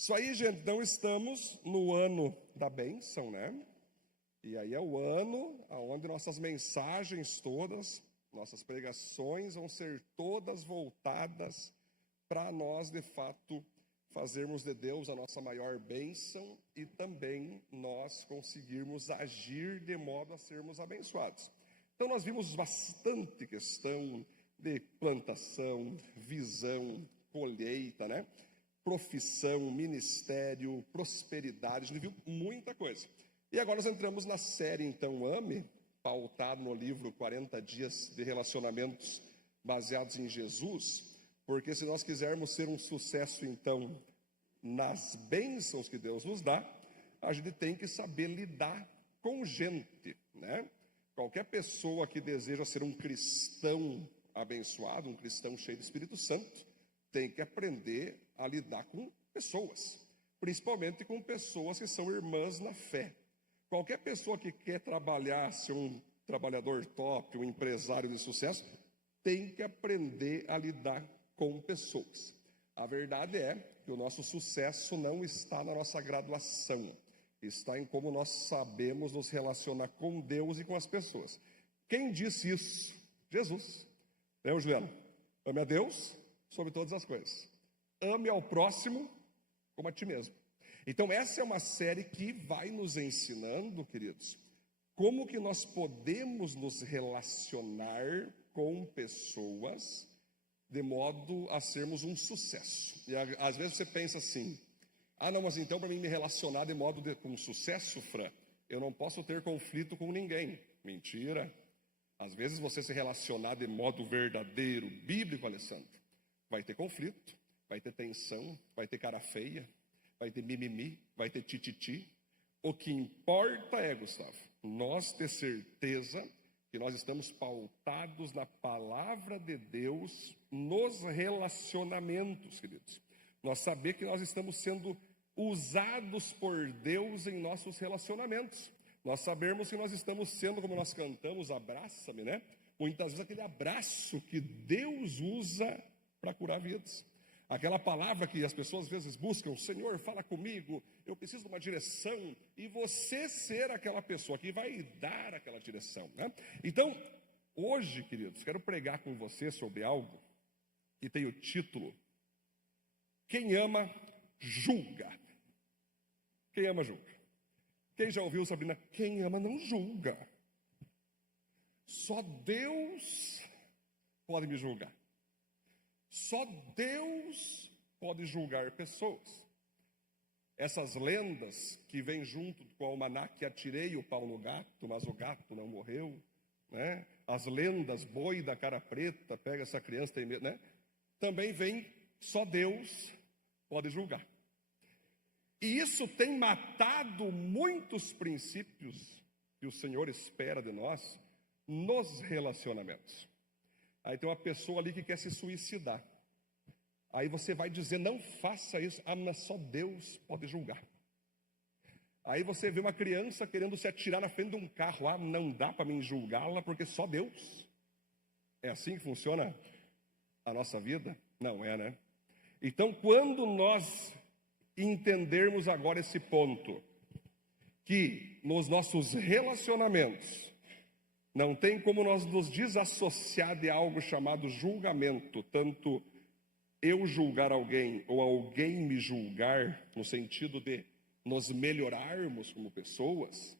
Isso aí, gente, então estamos no ano da bênção, né? E aí é o ano onde nossas mensagens todas, nossas pregações vão ser todas voltadas para nós, de fato, fazermos de Deus a nossa maior bênção e também nós conseguirmos agir de modo a sermos abençoados. Então nós vimos bastante questão de plantação, visão, colheita, né? Profissão, ministério, prosperidade, a gente viu muita coisa. E agora nós entramos na série, então, Ame, pautado no livro 40 Dias de Relacionamentos Baseados em Jesus, porque se nós quisermos ser um sucesso, então, nas bênçãos que Deus nos dá, a gente tem que saber lidar com gente, né? Qualquer pessoa que deseja ser um cristão abençoado, um cristão cheio do Espírito Santo, tem que aprender a lidar com pessoas, principalmente com pessoas que são irmãs na fé. Qualquer pessoa que quer trabalhar, ser um trabalhador top, um empresário de sucesso, tem que aprender a lidar com pessoas. A verdade é que o nosso sucesso não está na nossa graduação, está em como nós sabemos nos relacionar com Deus e com as pessoas. Quem disse isso? Jesus. Juliano? Ame a Deus sobre todas as coisas. Ame ao próximo como a ti mesmo. Então essa é uma série que vai nos ensinando, queridos, como que nós podemos nos relacionar com pessoas de modo a sermos um sucesso. E às vezes você pensa assim, não, mas então para mim me relacionar de modo com sucesso, Fran, eu não posso ter conflito com ninguém. Mentira. Às vezes você se relacionar de modo verdadeiro, bíblico, Alessandro, vai ter conflito, vai ter tensão, vai ter cara feia, vai ter mimimi, vai ter tititi. O que importa é, Gustavo, nós ter certeza que nós estamos pautados na palavra de Deus nos relacionamentos, queridos. Nós saber que nós estamos sendo usados por Deus em nossos relacionamentos. Nós sabemos que nós estamos sendo, como nós cantamos, abraça-me, né? Muitas vezes aquele abraço que Deus usa para curar vidas. Aquela palavra que as pessoas às vezes buscam, Senhor, fala comigo, eu preciso de uma direção, e você ser aquela pessoa que vai dar aquela direção, né? Então, hoje, queridos, quero pregar com você sobre algo que tem o título, quem ama, julga. Quem ama, julga. Quem já ouviu, Sabrina? Quem ama não julga. Só Deus pode me julgar. Só Deus pode julgar pessoas. Essas lendas que vêm junto com o almanaque, atirei o pau no gato, mas o gato não morreu, né? As lendas, boi da cara preta, pega essa criança, tem medo, né? Também vem, só Deus pode julgar. E isso tem matado muitos princípios que o Senhor espera de nós nos relacionamentos. Aí tem uma pessoa ali que quer se suicidar. Aí você vai dizer, não faça isso. Mas só Deus pode julgar. Aí você vê uma criança querendo se atirar na frente de um carro. Não dá para mim julgá-la porque só Deus. É assim que funciona a nossa vida? Não é, né? Então, quando nós entendermos agora esse ponto, que nos nossos relacionamentos não tem como nós nos desassociar de algo chamado julgamento, tanto eu julgar alguém ou alguém me julgar, no sentido de nos melhorarmos como pessoas,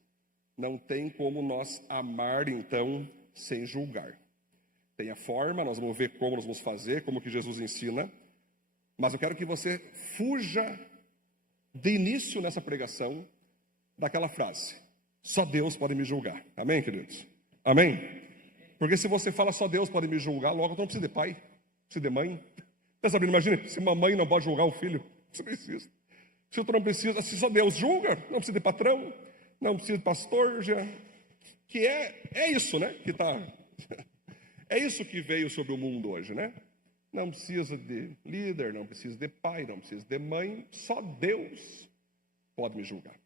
não tem como nós amar então sem julgar. Tem a forma, nós vamos ver como nós vamos fazer, como que Jesus ensina, mas eu quero que você fuja de início nessa pregação daquela frase, só Deus pode me julgar. Amém, queridos? Amém? Porque se você fala só Deus pode me julgar, logo tu não precisa de pai, precisa de mãe. Está sabendo? Imagina, se uma mãe não pode julgar o filho, você precisa. Se tu não precisa, se só Deus julga, não precisa de patrão, não precisa de pastor, já, que é isso, né? Que tá, é isso que veio sobre o mundo hoje, né? Não precisa de líder, não precisa de pai, não precisa de mãe, só Deus pode me julgar.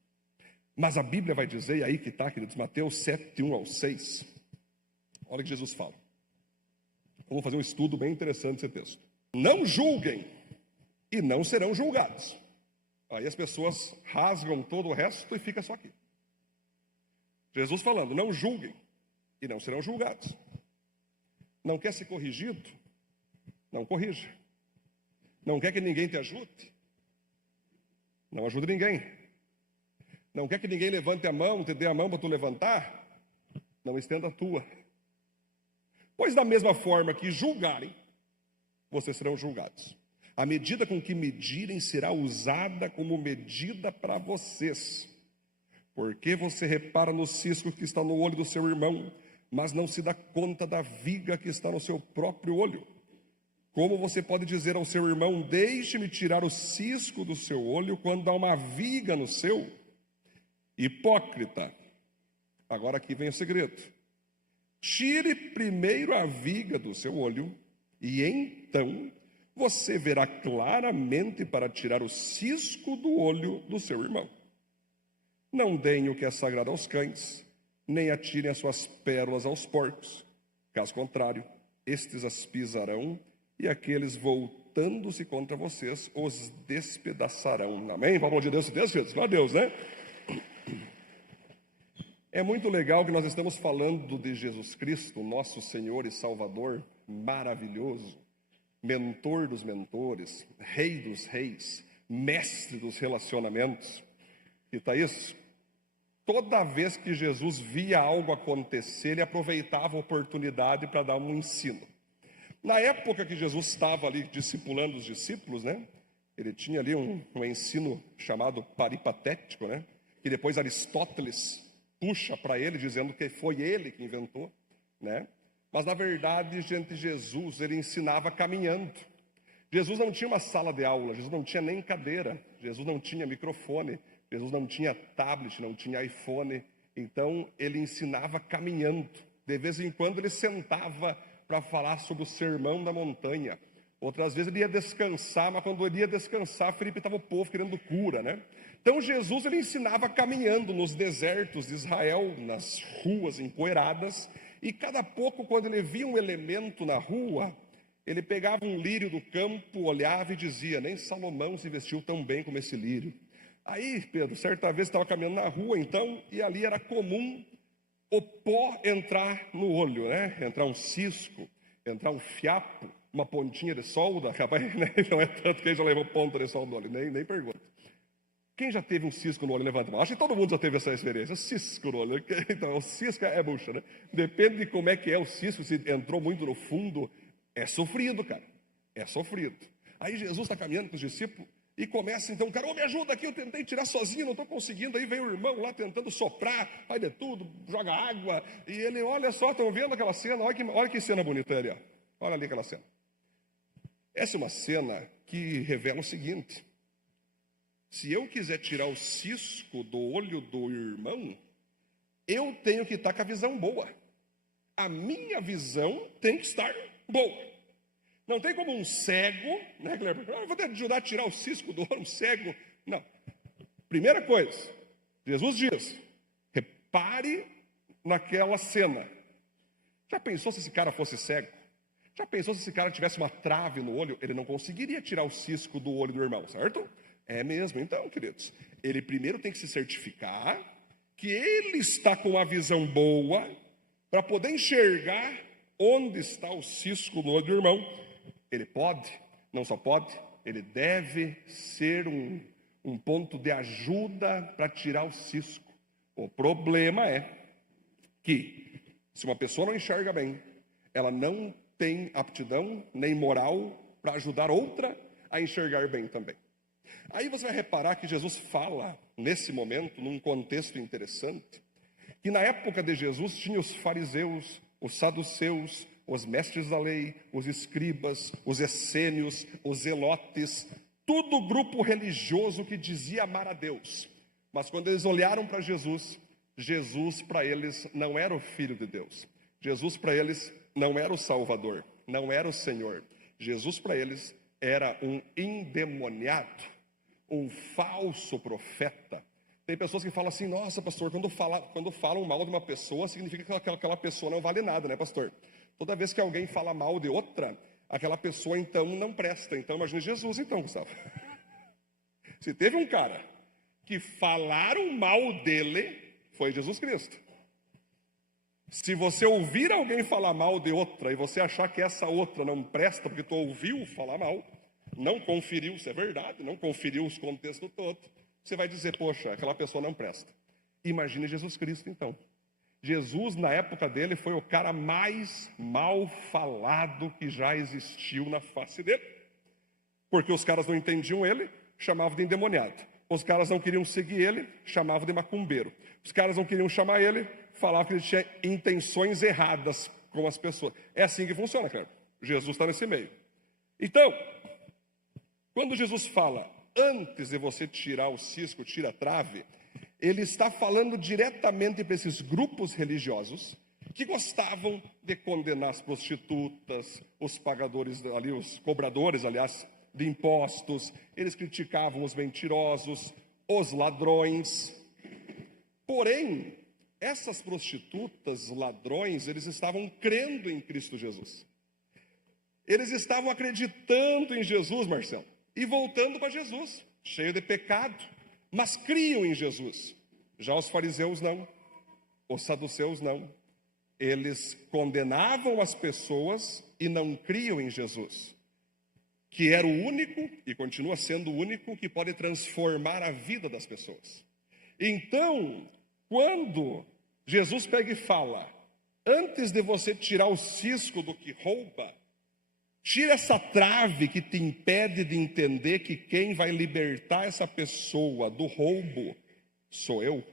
Mas a Bíblia vai dizer, e aí que está, queridos, Mateus 7, 1 ao 6, olha o que Jesus fala. Vamos fazer um estudo bem interessante desse texto. Não julguem e não serão julgados. Aí as pessoas rasgam todo o resto e fica só aqui. Jesus falando, não julguem e não serão julgados. Não quer ser corrigido? Não corrija. Não quer que ninguém te ajude? Não ajude ninguém. Não quer que ninguém levante a mão, te dê a mão para tu levantar? Não estenda a tua. Pois da mesma forma que julgarem, vocês serão julgados. A medida com que medirem será usada como medida para vocês. Porque você repara no cisco que está no olho do seu irmão, mas não se dá conta da viga que está no seu próprio olho? Como você pode dizer ao seu irmão, deixe-me tirar o cisco do seu olho, quando há uma viga no seu? Hipócrita. Agora aqui vem o segredo. Tire primeiro a viga do seu olho, e então você verá claramente para tirar o cisco do olho do seu irmão. Não deem o que é sagrado aos cães, nem atirem as suas pérolas aos porcos. Caso contrário, estes as pisarão, e aqueles, voltando-se contra vocês, os despedaçarão. Amém? Vamos aplaudir Deus, queridos? Glória a Deus, né? É muito legal que nós estamos falando de Jesus Cristo, nosso Senhor e Salvador, maravilhoso, mentor dos mentores, rei dos reis, mestre dos relacionamentos. E tá isso? Toda vez que Jesus via algo acontecer, ele aproveitava a oportunidade para dar um ensino. Na época que Jesus estava ali discipulando os discípulos, né? Ele tinha ali um ensino chamado paripatético, né? Que depois Aristóteles puxa para ele, dizendo que foi ele que inventou, né? Mas na verdade, gente, Jesus, ele ensinava caminhando. Jesus não tinha uma sala de aula, Jesus não tinha nem cadeira, Jesus não tinha microfone, Jesus não tinha tablet, não tinha iPhone. Então ele ensinava caminhando. De vez em quando ele sentava para falar sobre o sermão da montanha. Outras vezes ele ia descansar, mas quando ele ia descansar, Felipe estava o povo querendo cura, né? Então Jesus, ele ensinava caminhando nos desertos de Israel, nas ruas empoeiradas, e cada pouco, quando ele via um elemento na rua, ele pegava um lírio do campo, olhava e dizia, nem Salomão se vestiu tão bem como esse lírio. Aí, Pedro, certa vez estava caminhando na rua, então, e ali era comum o pó entrar no olho, né? Entrar um cisco, entrar um fiapo, uma pontinha de solda, capaz, né? Não é tanto que ele já levou ponta de solda no olho, nem pergunta. Quem já teve um cisco no olho? Levanta a mão. Acho que todo mundo já teve essa experiência. Cisco no olho. Então, o cisco é bucha, né? Depende de como é que é o cisco, se entrou muito no fundo, é sofrido, cara. É sofrido. Aí Jesus está caminhando com os discípulos e começa então, cara, me ajuda aqui, eu tentei tirar sozinho, não estou conseguindo. Aí vem o irmão lá tentando soprar, faz de tudo, joga água. E ele, olha só, estão vendo aquela cena? Olha que cena bonita ali, ó. Olha ali aquela cena. Essa é uma cena que revela o seguinte. Se eu quiser tirar o cisco do olho do irmão, eu tenho que estar com a visão boa. A minha visão tem que estar boa. Não tem como um cego, né, Guilherme? Eu vou te ajudar a tirar o cisco do olho, um cego. Não. Primeira coisa, Jesus diz, repare naquela cena. Já pensou se esse cara fosse cego? Já pensou se esse cara tivesse uma trave no olho? Ele não conseguiria tirar o cisco do olho do irmão, certo? É mesmo, então, queridos. Ele primeiro tem que se certificar que ele está com a visão boa para poder enxergar onde está o cisco no olho do irmão. Ele pode, não só pode, ele deve ser um ponto de ajuda para tirar o cisco. O problema é que, se uma pessoa não enxerga bem, ela não tem aptidão nem moral para ajudar outra a enxergar bem também. Aí você vai reparar que Jesus fala, nesse momento, num contexto interessante, que na época de Jesus tinha os fariseus, os saduceus, os mestres da lei, os escribas, os essênios, os zelotes, tudo grupo religioso que dizia amar a Deus. Mas quando eles olharam para Jesus, Jesus para eles não era o Filho de Deus. Jesus para eles não era o Salvador, não era o Senhor. Jesus para eles era um endemoniado, um falso profeta. Tem pessoas que falam assim, nossa, pastor, quando falam mal de uma pessoa, significa que aquela pessoa não vale nada, né, pastor? Toda vez que alguém fala mal de outra, aquela pessoa, então, não presta. Então, imagine Jesus, então, Gustavo. Se teve um cara que falaram mal dele, foi Jesus Cristo. Se você ouvir alguém falar mal de outra e você achar que essa outra não presta porque tu ouviu falar mal, não conferiu se é verdade, não conferiu os contextos todos, você vai dizer, poxa, aquela pessoa não presta. Imagine Jesus Cristo então. Jesus, na época dele, foi o cara mais mal falado que já existiu na face dele. Porque os caras não entendiam ele, chamavam de endemoniado. Os caras não queriam seguir ele, chamavam de macumbeiro. Os caras não queriam chamar ele, falavam que ele tinha intenções erradas com as pessoas. É assim que funciona, cara. Jesus está nesse meio. Então, quando Jesus fala, antes de você tirar o cisco, tira a trave, ele está falando diretamente para esses grupos religiosos que gostavam de condenar as prostitutas, os pagadores ali, os cobradores, aliás, de impostos. Eles criticavam os mentirosos, os ladrões. Porém, essas prostitutas, ladrões, eles estavam crendo em Cristo Jesus. Eles estavam acreditando em Jesus, Marcelo, e voltando para Jesus, cheio de pecado, mas criam em Jesus. Já os fariseus não, os saduceus não. Eles condenavam as pessoas e não criam em Jesus, que era o único, e continua sendo o único, que pode transformar a vida das pessoas. Então, quando Jesus pega e fala, antes de você tirar o cisco do que rouba, tira essa trave que te impede de entender que quem vai libertar essa pessoa do roubo sou eu.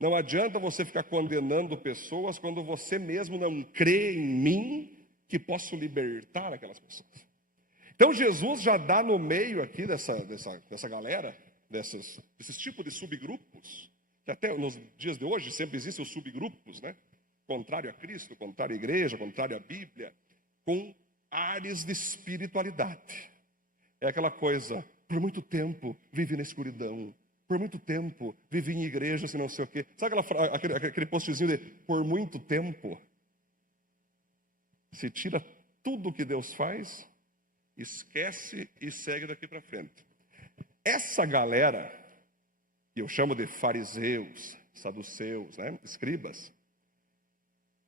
Não adianta você ficar condenando pessoas quando você mesmo não crê em mim que posso libertar aquelas pessoas. Então Jesus já dá no meio aqui dessa galera, desses tipos de subgrupos, que até nos dias de hoje sempre existem os subgrupos, né? Contrário a Cristo, contrário à igreja, contrário à Bíblia, com áreas de espiritualidade. É aquela coisa, por muito tempo vivi na escuridão, por muito tempo vivi em igreja, se não sei o quê. Sabe aquele postzinho de por muito tempo? Se tira tudo que Deus faz, esquece e segue daqui para frente. Essa galera, que eu chamo de fariseus, saduceus, né, escribas,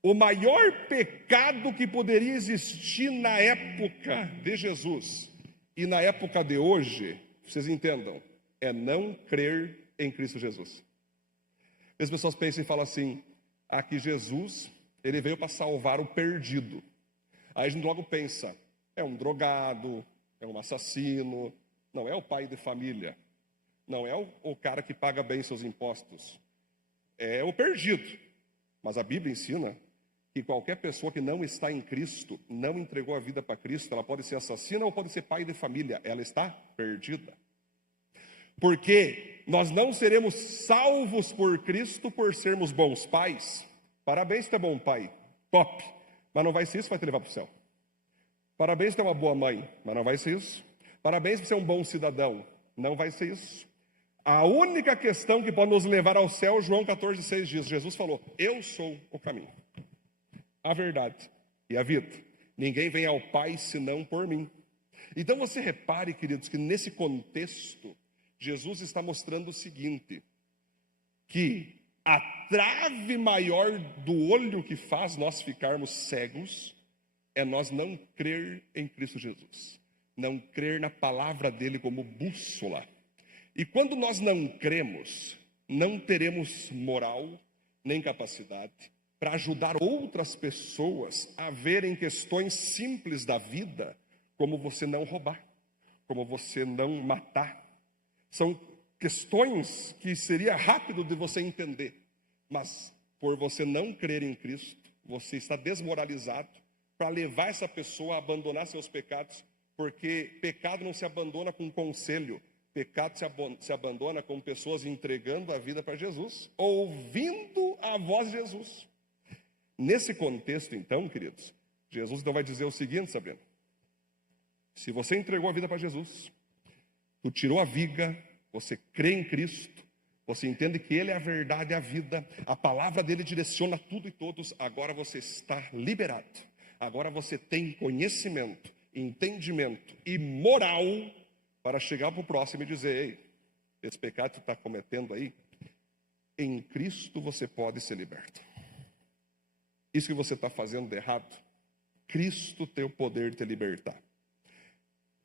o maior pecado que poderia existir na época de Jesus e na época de hoje, vocês entendam, é não crer em Cristo Jesus. As pessoas pensam e falam assim, que Jesus, ele veio para salvar o perdido. Aí a gente logo pensa, é um drogado, é um assassino, não é o pai de família, não é o cara que paga bem seus impostos, é o perdido. Mas a Bíblia ensina que qualquer pessoa que não está em Cristo, não entregou a vida para Cristo, ela pode ser assassina ou pode ser pai de família, ela está perdida. Porque nós não seremos salvos por Cristo por sermos bons pais. Parabéns, tu é bom pai, top, mas não vai ser isso que vai te levar para o céu. Parabéns, tu é uma boa mãe, mas não vai ser isso. Parabéns por ser um bom cidadão, não vai ser isso. A única questão que pode nos levar ao céu, João 14,6 diz, Jesus falou, eu sou o caminho, a verdade e a vida. Ninguém vem ao Pai senão por mim. Então você repare, queridos, que nesse contexto, Jesus está mostrando o seguinte, que a trave maior do olho que faz nós ficarmos cegos é nós não crer em Cristo Jesus, não crer na palavra dele como bússola. E quando nós não cremos, não teremos moral nem capacidade para ajudar outras pessoas a verem questões simples da vida, como você não roubar, como você não matar. São questões que seria rápido de você entender, mas por você não crer em Cristo, você está desmoralizado para levar essa pessoa a abandonar seus pecados, porque pecado não se abandona com conselho, pecado se abandona com pessoas entregando a vida para Jesus, ouvindo a voz de Jesus. Nesse contexto, então, queridos, Jesus então vai dizer o seguinte, Sabrina, se você entregou a vida para Jesus, tu tirou a viga, você crê em Cristo, você entende que Ele é a verdade e a vida, a palavra dele direciona tudo e todos, agora você está liberado, agora você tem conhecimento, entendimento e moral para chegar para o próximo e dizer: ei, esse pecado que tu está cometendo aí, em Cristo você pode ser liberto. Isso que você está fazendo de errado, Cristo tem o poder de te libertar.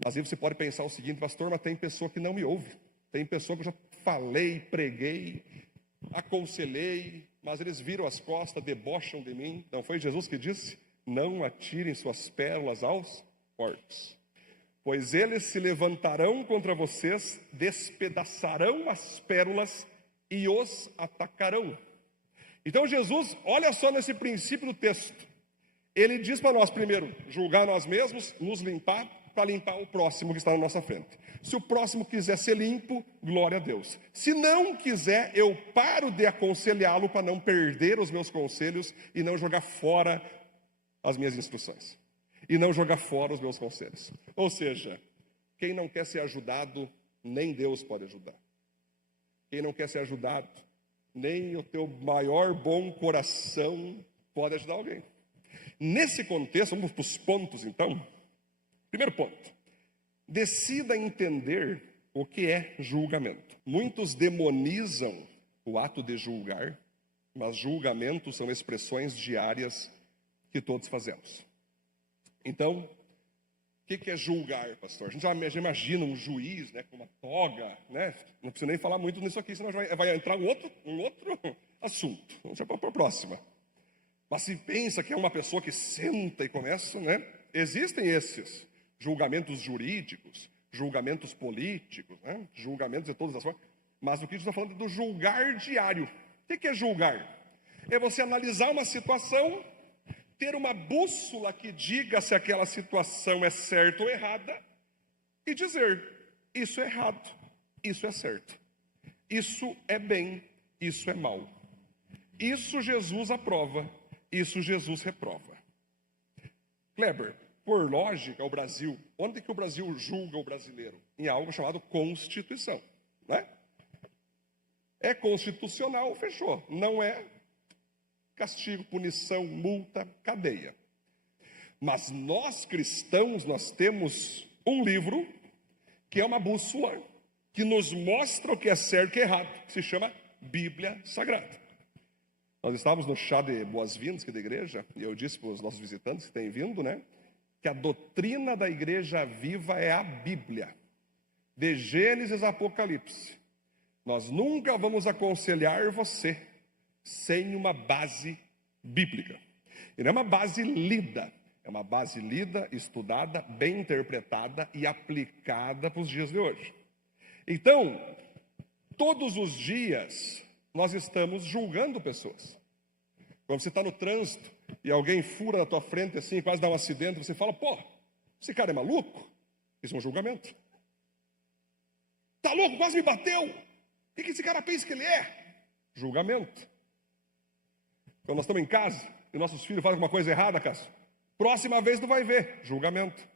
Mas aí você pode pensar o seguinte: pastor, mas tem pessoa que não me ouve. Tem pessoa que eu já falei, preguei, aconselhei, mas eles viram as costas, debocham de mim. Não foi Jesus que disse: não atirem suas pérolas aos porcos, pois eles se levantarão contra vocês, despedaçarão as pérolas e os atacarão. Então Jesus, olha só nesse princípio do texto, ele diz para nós primeiro, julgar nós mesmos, nos limpar, para limpar o próximo que está na nossa frente. Se o próximo quiser ser limpo, glória a Deus. Se não quiser, eu paro de aconselhá-lo para não perder os meus conselhos e não jogar fora as minhas instruções. E não jogar fora os meus conselhos. Ou seja, quem não quer ser ajudado, nem Deus pode ajudar. Quem não quer ser ajudado, nem o teu maior bom coração pode ajudar alguém. Nesse contexto, vamos para os pontos então. Primeiro ponto, decida entender o que é julgamento. Muitos demonizam o ato de julgar, mas julgamentos são expressões diárias que todos fazemos. Então, o que é julgar, pastor? A gente já imagina um juiz, né, com uma toga, né? Não precisa nem falar muito nisso aqui, senão vai entrar um outro assunto. Vamos para a próxima. Mas se pensa que é uma pessoa que senta e começa, né? Existem esses julgamentos jurídicos, julgamentos políticos, né? Julgamentos de todas as formas. Mas o que a gente está falando é do julgar diário. O que é julgar? É você analisar uma situação, ter uma bússola que diga se aquela situação é certa ou errada e dizer: isso é errado, isso é certo, isso é bem, isso é mal. Isso Jesus aprova, isso Jesus reprova. Kleber, por lógica, o Brasil, onde que o Brasil julga o brasileiro? Em algo chamado Constituição, né? É constitucional, fechou. Não é castigo, punição, multa, cadeia. Mas nós cristãos, nós temos um livro que é uma bússola que nos mostra o que é certo e o que é errado, que se chama Bíblia Sagrada. Nós estávamos no chá de boas-vindas aqui da igreja, e eu disse para os nossos visitantes que têm vindo, né, que a doutrina da igreja viva é a Bíblia, de Gênesis a Apocalipse. Nós nunca vamos aconselhar você sem uma base bíblica. E não é uma base lida, é uma base lida, estudada, bem interpretada e aplicada para os dias de hoje. Então, todos os dias nós estamos julgando pessoas. Quando você está no trânsito e alguém fura na tua frente assim, quase dá um acidente, você fala: pô, esse cara é maluco? Isso é um julgamento. Tá louco, quase me bateu. O que esse cara pensa que ele é? Julgamento. Quando nós estamos em casa e nossos filhos fazem alguma coisa errada, Cássio, próxima vez tu vai ver. Julgamento.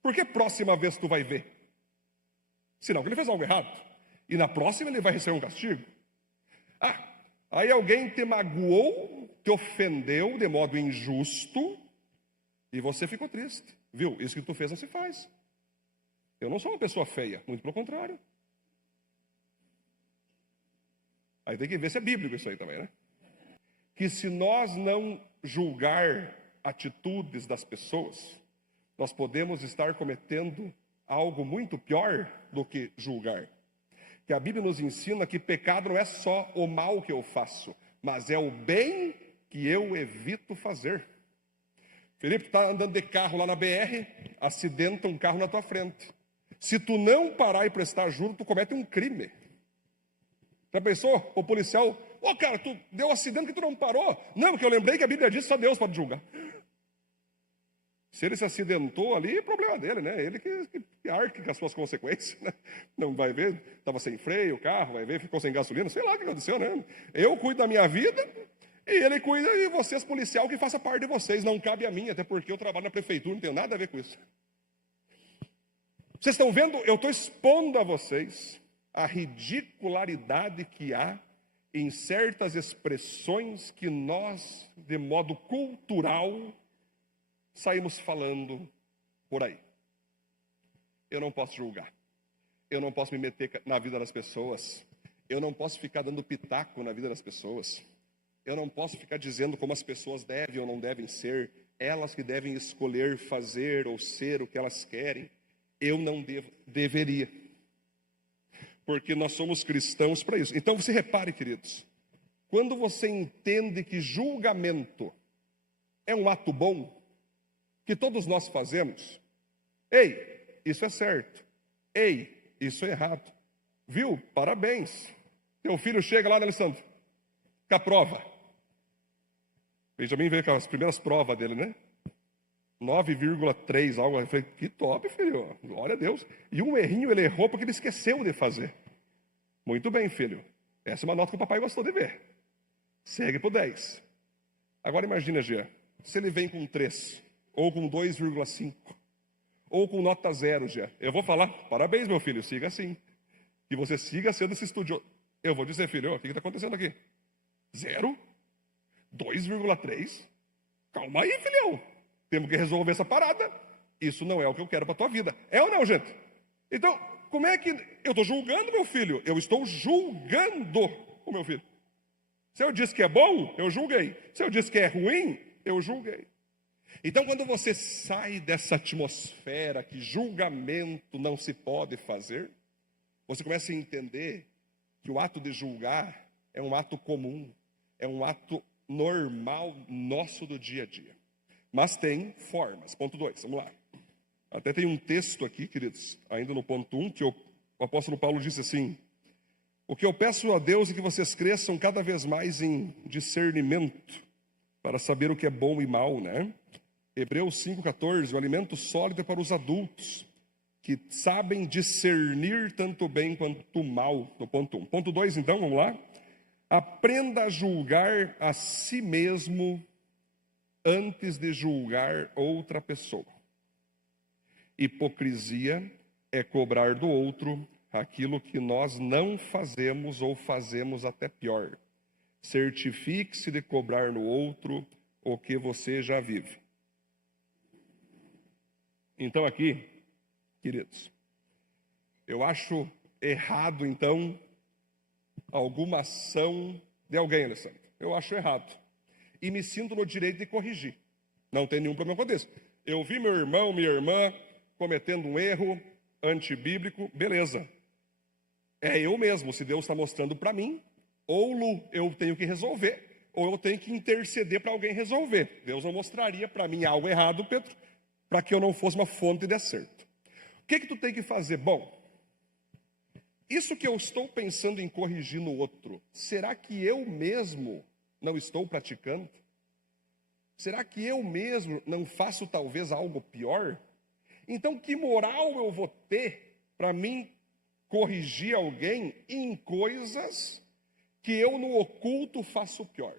Por que próxima vez tu vai ver? Senão que ele fez algo errado. E na próxima ele vai receber um castigo. Aí alguém te magoou, te ofendeu de modo injusto e você ficou triste. Viu? Isso que tu fez não se faz. Eu não sou uma pessoa feia, muito pelo contrário. Aí tem que ver se é bíblico isso aí também, né? Que se nós não julgar atitudes das pessoas, nós podemos estar cometendo algo muito pior do que julgar. Que a Bíblia nos ensina que pecado não é só o mal que eu faço, mas é o bem que eu evito fazer. Felipe, tu está andando de carro lá na BR, acidenta um carro na tua frente. Se tu não parar e prestar ajuda, tu comete um crime. Já pensou? O policial: ô cara, tu deu um acidente que tu não parou. Não, porque eu lembrei que a Bíblia diz que só Deus pode julgar. Se ele se acidentou ali, é problema dele, né? Ele que arque com as suas consequências, né? Não vai ver, estava sem freio o carro, vai ver, ficou sem gasolina, sei lá o que aconteceu, né? Eu cuido da minha vida e ele cuida, e vocês, policial, que faça parte de vocês. Não cabe a mim, até porque eu trabalho na prefeitura, não tenho nada a ver com isso. Vocês estão vendo? Eu estou expondo a vocês a ridicularidade que há em certas expressões que nós, de modo cultural, saímos falando por aí. Eu não posso julgar. Eu não posso me meter na vida das pessoas. Eu não posso ficar dando pitaco na vida das pessoas. Eu não posso ficar dizendo como as pessoas devem ou não devem ser. Elas que devem escolher fazer ou ser o que elas querem. Eu não deveria. Porque nós somos cristãos para isso. Então você repare, queridos, quando você entende que julgamento é um ato bom, que todos nós fazemos, ei, isso é certo. Ei, isso é errado. Viu? Parabéns. Teu filho chega lá, né, Alessandro? Com a prova. Benjamin veio com as primeiras provas dele, né? 9,3, algo. Eu falei, que top, filho. Glória a Deus. E um errinho ele errou porque ele esqueceu de fazer. Muito bem, filho. Essa é uma nota que o papai gostou de ver. Segue pro 10. Agora imagina, Gia, se ele vem com 3, ou com 2,5, ou com nota 0, Gia. Eu vou falar, parabéns, meu filho, siga assim. Que você siga sendo esse estudioso. Eu vou dizer, filho, o que está acontecendo aqui? 0? 2,3? Calma aí, filhão. Temos que resolver essa parada. Isso não é o que eu quero para a tua vida. É ou não, gente? Então, como é que... Eu estou julgando meu filho. Eu estou julgando o meu filho. Se eu disse que é bom, eu julguei. Se eu disse que é ruim, eu julguei. Então, quando você sai dessa atmosfera que julgamento não se pode fazer, você começa a entender que o ato de julgar é um ato comum, é um ato normal nosso do dia a dia. Mas tem formas. Ponto 2, vamos lá. Até tem um texto aqui, queridos, ainda no ponto 1, que o apóstolo Paulo disse assim: o que eu peço a Deus é que vocês cresçam cada vez mais em discernimento, para saber o que é bom e mal, né? Hebreus 5,14, o alimento sólido é para os adultos, que sabem discernir tanto o bem quanto o mal, no ponto 1. Ponto 2, então, vamos lá. Aprenda a julgar a si mesmo antes de julgar outra pessoa. Hipocrisia é cobrar do outro aquilo que nós não fazemos ou fazemos até pior. Certifique-se de cobrar no outro o que você já vive. Então aqui, queridos, eu acho errado, então, alguma ação de alguém, Alessandro. Eu acho errado. E me sinto no direito de corrigir. Não tem nenhum problema com isso. Eu vi meu irmão, minha irmã, cometendo um erro antibíblico, beleza. É eu mesmo, se Deus está mostrando para mim, ou eu tenho que resolver, ou eu tenho que interceder para alguém resolver. Deus não mostraria para mim algo errado, Pedro, para que eu não fosse uma fonte de acerto. O que tu tem que fazer? Bom, isso que eu estou pensando em corrigir no outro, será que eu mesmo não estou praticando? Será que eu mesmo não faço talvez algo pior? Então, que moral eu vou ter para mim corrigir alguém em coisas que eu no oculto faço pior?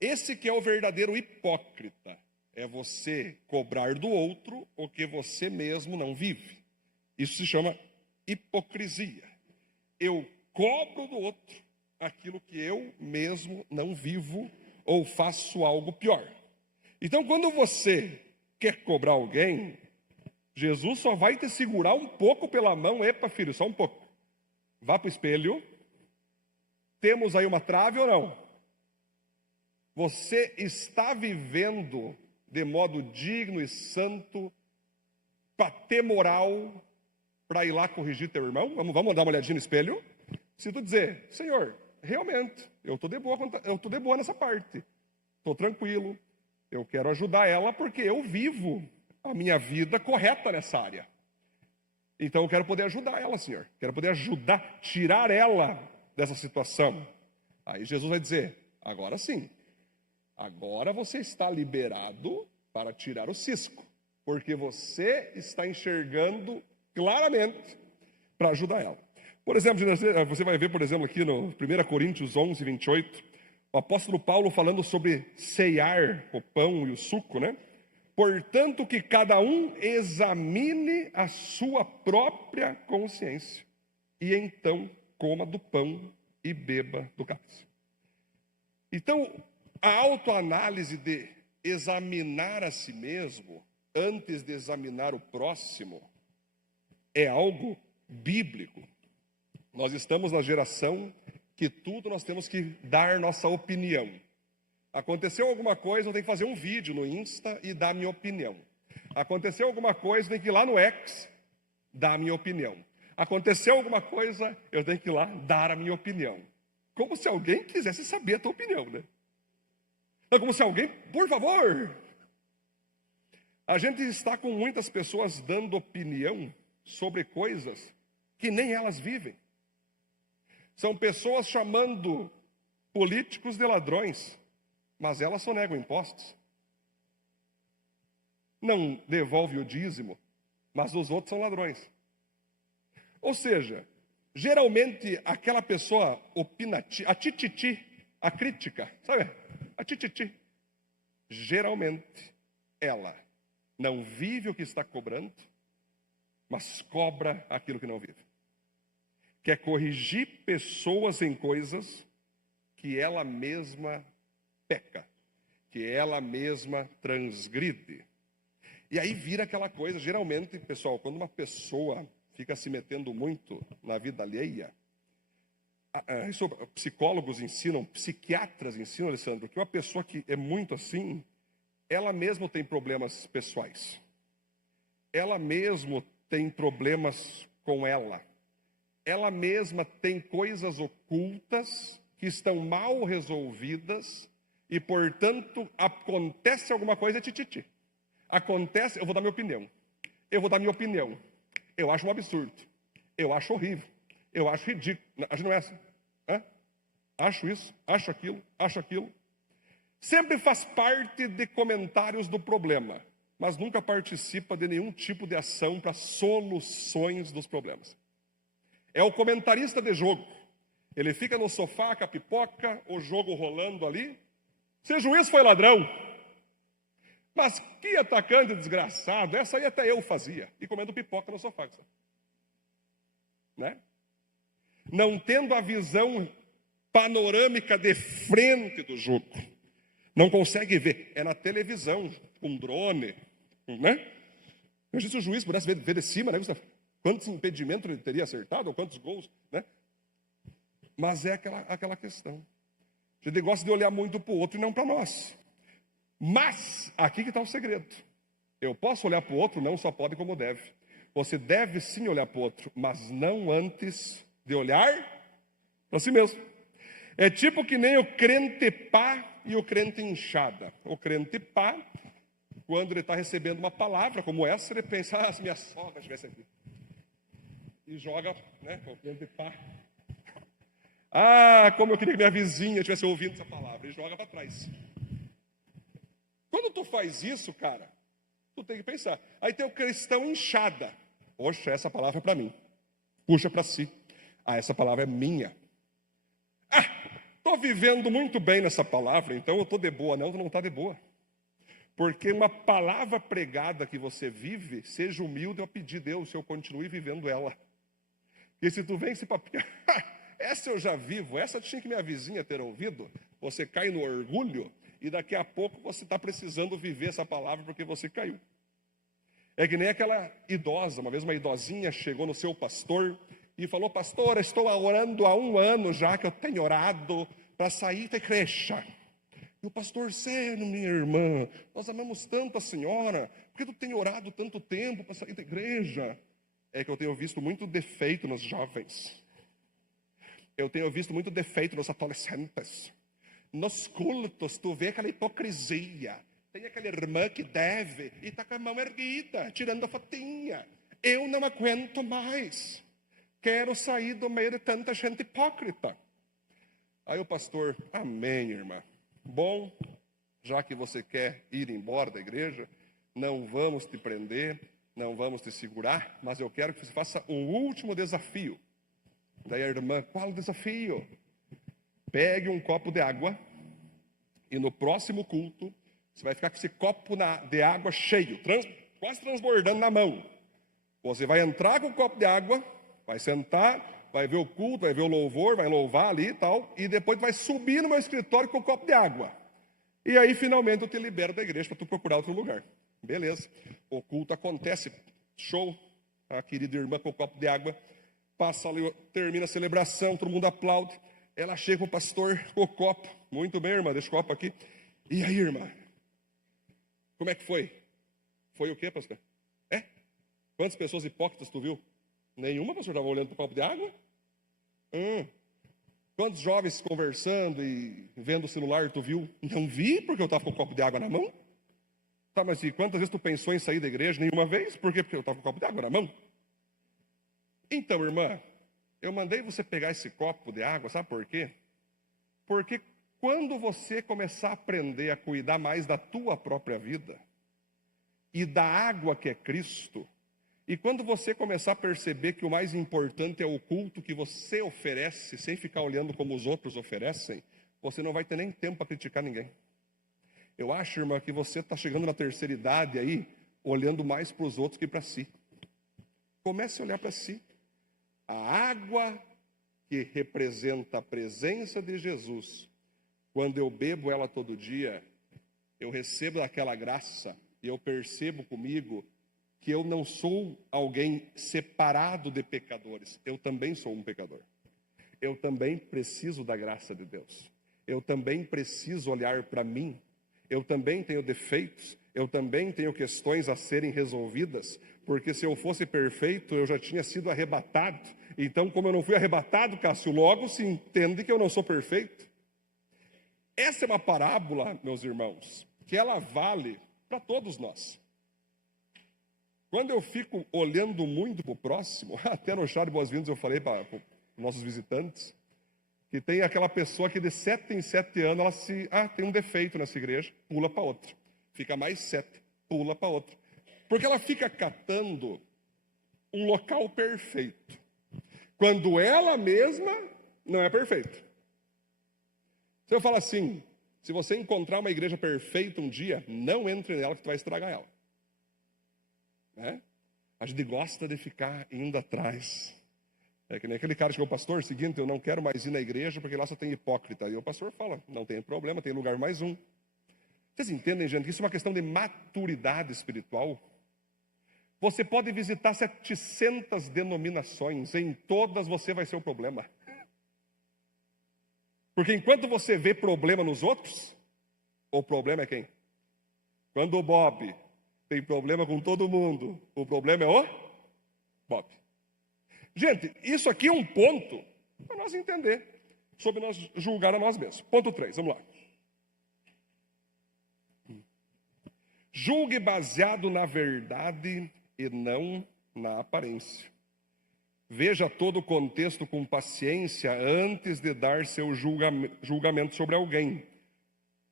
Esse que é o verdadeiro hipócrita. É você cobrar do outro o que você mesmo não vive. Isso se chama hipocrisia. Eu cobro do outro aquilo que eu mesmo não vivo ou faço algo pior. Então, quando você quer cobrar alguém, Jesus só vai te segurar um pouco pela mão. Epa, filho, só um pouco. Vá para o espelho. Temos aí uma trave ou não? Você está vivendo de modo digno e santo para ter moral para ir lá corrigir teu irmão? Vamos dar uma olhadinha no espelho? Se tu dizer, Senhor, realmente, eu estou de boa nessa parte. Estou tranquilo. Eu quero ajudar ela porque eu vivo a minha vida correta nessa área. Então eu quero poder ajudar ela, Senhor. Quero poder ajudar, tirar ela dessa situação. Aí Jesus vai dizer, agora sim. Agora você está liberado para tirar o cisco. Porque você está enxergando claramente para ajudar ela. Por exemplo, você vai ver, por exemplo, aqui no 1 Coríntios 11, 28, o apóstolo Paulo falando sobre ceiar o pão e o suco, né? Portanto, que cada um examine a sua própria consciência, e então coma do pão e beba do cálice. Então, a autoanálise de examinar a si mesmo, antes de examinar o próximo, é algo bíblico. Nós estamos na geração que tudo nós temos que dar nossa opinião. Aconteceu alguma coisa, eu tenho que fazer um vídeo no Insta e dar minha opinião. Aconteceu alguma coisa, eu tenho que ir lá no X, dar a minha opinião. Aconteceu alguma coisa, eu tenho que ir lá dar a minha opinião. Como se alguém quisesse saber a tua opinião, né? Não, como se alguém, por favor. A gente está com muitas pessoas dando opinião sobre coisas que nem elas vivem. São pessoas chamando políticos de ladrões, mas elas só negam impostos. Não devolve o dízimo, mas os outros são ladrões. Ou seja, geralmente aquela pessoa a tititi, a crítica, sabe? A tititi. Geralmente ela não vive o que está cobrando, mas cobra aquilo que não vive. Quer corrigir pessoas em coisas que ela mesma peca, que ela mesma transgride. E aí vira aquela coisa, geralmente, pessoal, quando uma pessoa fica se metendo muito na vida alheia, isso psicólogos ensinam, psiquiatras ensinam, Alessandro, que uma pessoa que é muito assim, ela mesma tem problemas pessoais. Ela mesma tem problemas com ela. Ela mesma tem coisas ocultas que estão mal resolvidas e, portanto, acontece alguma coisa, tititi. Acontece, eu vou dar minha opinião. Eu vou dar minha opinião. Eu acho um absurdo. Eu acho horrível. Eu acho ridículo. A gente não é assim. Acho isso, acho aquilo, acho aquilo. Sempre faz parte de comentários do problema, mas nunca participa de nenhum tipo de ação para soluções dos problemas. É o comentarista de jogo. Ele fica no sofá com a pipoca, o jogo rolando ali. Se juiz foi ladrão. Mas que atacante desgraçado, essa aí até eu fazia. E comendo pipoca no sofá. Né? Não tendo a visão panorâmica de frente do jogo. Não consegue ver. É na televisão, com drone. Né? Imagina se o juiz pudesse ver de cima, né, Gustavo? Quantos impedimentos ele teria acertado, ou quantos gols, né? Mas é aquela questão. A gente gosta de olhar muito para o outro e não para nós. Mas, aqui que está o segredo. Eu posso olhar para o outro, não só pode como deve. Você deve sim olhar para o outro, mas não antes de olhar para si mesmo. É tipo que nem o crente pá e o crente inchada. O crente pá, quando ele está recebendo uma palavra como essa, ele pensa, se minha sogra estivesse aqui. E joga, né, o crente pá. Como eu queria que minha vizinha estivesse ouvindo essa palavra. E joga para trás. Quando tu faz isso, cara, tu tem que pensar. Aí tem o cristão inchada. Poxa, essa palavra é para mim. Puxa para si. Essa palavra é minha. Estou vivendo muito bem nessa palavra, então eu estou de boa. Não, tu não está de boa. Porque uma palavra pregada que você vive, seja humilde ao pedir a Deus se eu continue vivendo ela. E se tu vem esse papinho, essa eu já vivo, essa tinha que minha vizinha ter ouvido, você cai no orgulho e daqui a pouco você está precisando viver essa palavra porque você caiu. É que nem aquela idosa, uma vez uma idosinha chegou no seu pastor e falou, pastor, estou orando há 1 ano já que eu tenho orado para sair da igreja. E o pastor, sério, minha irmã, nós amamos tanto a senhora, por que tu tem orado tanto tempo para sair da igreja? É que eu tenho visto muito defeito nos jovens. Eu tenho visto muito defeito nos adolescentes. Nos cultos, tu vê aquela hipocrisia. Tem aquela irmã que deve e está com a mão erguida, tirando a fotinha. Eu não aguento mais. Quero sair do meio de tanta gente hipócrita. Aí o pastor, amém, irmã. Bom, já que você quer ir embora da igreja, não vamos te prender, não vamos te segurar, mas eu quero que você faça um último desafio. Daí a irmã, qual o desafio? Pegue um copo de água e no próximo culto você vai ficar com esse copo de água cheio, quase transbordando na mão. Você vai entrar com o copo de água, vai sentar, vai ver o culto, vai ver o louvor, vai louvar ali e tal, e depois vai subir no meu escritório com o copo de água. E aí finalmente eu te libero da igreja para tu procurar outro lugar. Beleza. O culto acontece, show. A querida irmã com o copo de água passa ali, termina a celebração, todo mundo aplaude. Ela chega pro pastor com o copo. Muito bem, irmã, deixa o copo aqui. E aí, irmã? Como é que foi? Foi o quê, pastor? Quantas pessoas hipócritas tu viu? Nenhuma, pastor, estava olhando para o copo de água? Quantos jovens conversando e vendo o celular tu viu? Não vi, porque eu estava com o copo de água na mão. Tá, mas e quantas vezes tu pensou em sair da igreja? Nenhuma vez? Por quê? Porque eu estava com o copo de água na mão. Então, irmã, eu mandei você pegar esse copo de água, sabe por quê? Porque quando você começar a aprender a cuidar mais da tua própria vida e da água que é Cristo, e quando você começar a perceber que o mais importante é o culto que você oferece, sem ficar olhando como os outros oferecem, você não vai ter nem tempo para criticar ninguém. Eu acho, irmã, que você está chegando na terceira idade aí, olhando mais para os outros que para si. Comece a olhar para si. A água que representa a presença de Jesus, quando eu bebo ela todo dia, eu recebo aquela graça e eu percebo comigo que eu não sou alguém separado de pecadores. Eu também sou um pecador. Eu também preciso da graça de Deus. Eu também preciso olhar para mim. Eu também tenho defeitos. Eu também tenho questões a serem resolvidas. Porque se eu fosse perfeito, eu já tinha sido arrebatado. Então, como eu não fui arrebatado, Cássio, logo se entende que eu não sou perfeito. Essa é uma parábola, meus irmãos, que ela vale para todos nós. Quando eu fico olhando muito para o próximo, até no chá de boas-vindas eu falei para os nossos visitantes, que tem aquela pessoa que de 7 em 7 anos, ela tem um defeito nessa igreja, pula para outra. Fica mais 7, pula para outra. Porque ela fica catando um local perfeito, quando ela mesma não é perfeita. Se eu falar assim, se você encontrar uma igreja perfeita um dia, não entre nela que tu vai estragar ela. A gente gosta de ficar indo atrás. É que nem aquele cara que chegou, pastor, seguinte, eu não quero mais ir na igreja porque lá só tem hipócrita. E o pastor fala, não tem problema, tem lugar mais um. Vocês entendem, gente, que isso é uma questão de maturidade espiritual? Você pode visitar 700 denominações, em todas você vai ser o problema. Porque enquanto você vê problema nos outros, o problema é quem? Quando o Bob tem problema com todo mundo, o problema é o Bob. Gente, isso aqui é um ponto para nós entender, sobre nós julgar a nós mesmos. Ponto 3, vamos lá. Julgue baseado na verdade e não na aparência. Veja todo o contexto com paciência antes de dar seu julgamento sobre alguém.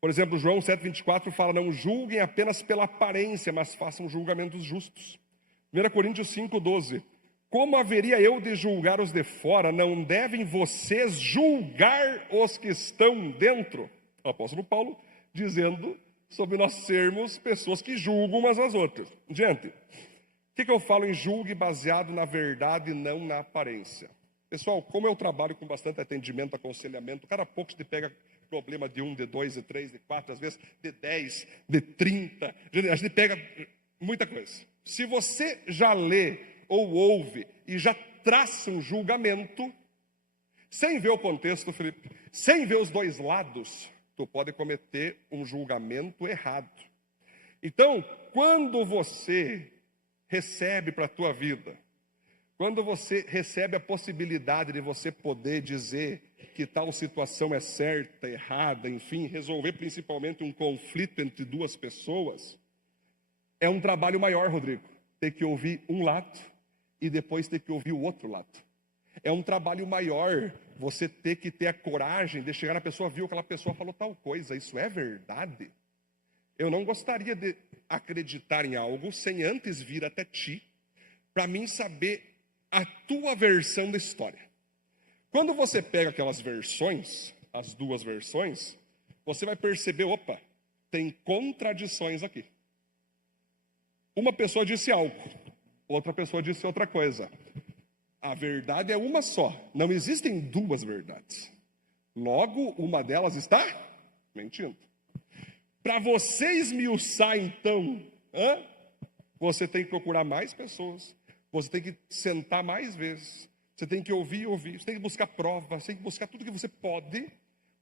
Por exemplo, João 7,24 fala, não julguem apenas pela aparência, mas façam julgamentos justos. 1 Coríntios 5,12, como haveria eu de julgar os de fora? Não devem vocês julgar os que estão dentro? O apóstolo Paulo dizendo sobre nós sermos pessoas que julgam umas às outras. Gente, o que eu falo em julgue baseado na verdade e não na aparência? Pessoal, como eu trabalho com bastante atendimento, aconselhamento, cada pouco você pega problema de 1, de 2, de 3, de 4, às vezes de 10, de 30. A gente pega muita coisa. Se você já lê ou ouve e já traça um julgamento, sem ver o contexto, Felipe, sem ver os dois lados, tu pode cometer um julgamento errado. Então, quando você recebe para a tua vida, quando você recebe a possibilidade de você poder dizer que tal situação é certa, errada, enfim, resolver principalmente um conflito entre duas pessoas, é um trabalho maior, Rodrigo. Ter que ouvir um lado e depois ter que ouvir o outro lado. É um trabalho maior você ter que ter a coragem de chegar na pessoa, viu aquela pessoa falou tal coisa, isso é verdade? Eu não gostaria de acreditar em algo sem antes vir até ti, para mim saber a tua versão da história. Quando você pega aquelas versões, as duas versões, você vai perceber, opa, tem contradições aqui. Uma pessoa disse algo, outra pessoa disse outra coisa. A verdade é uma só, não existem duas verdades. Logo, uma delas está mentindo. Para você esmiuçar, então, você tem que procurar mais pessoas, você tem que sentar mais vezes, Você tem que ouvir, você tem que buscar provas, você tem que buscar tudo que você pode,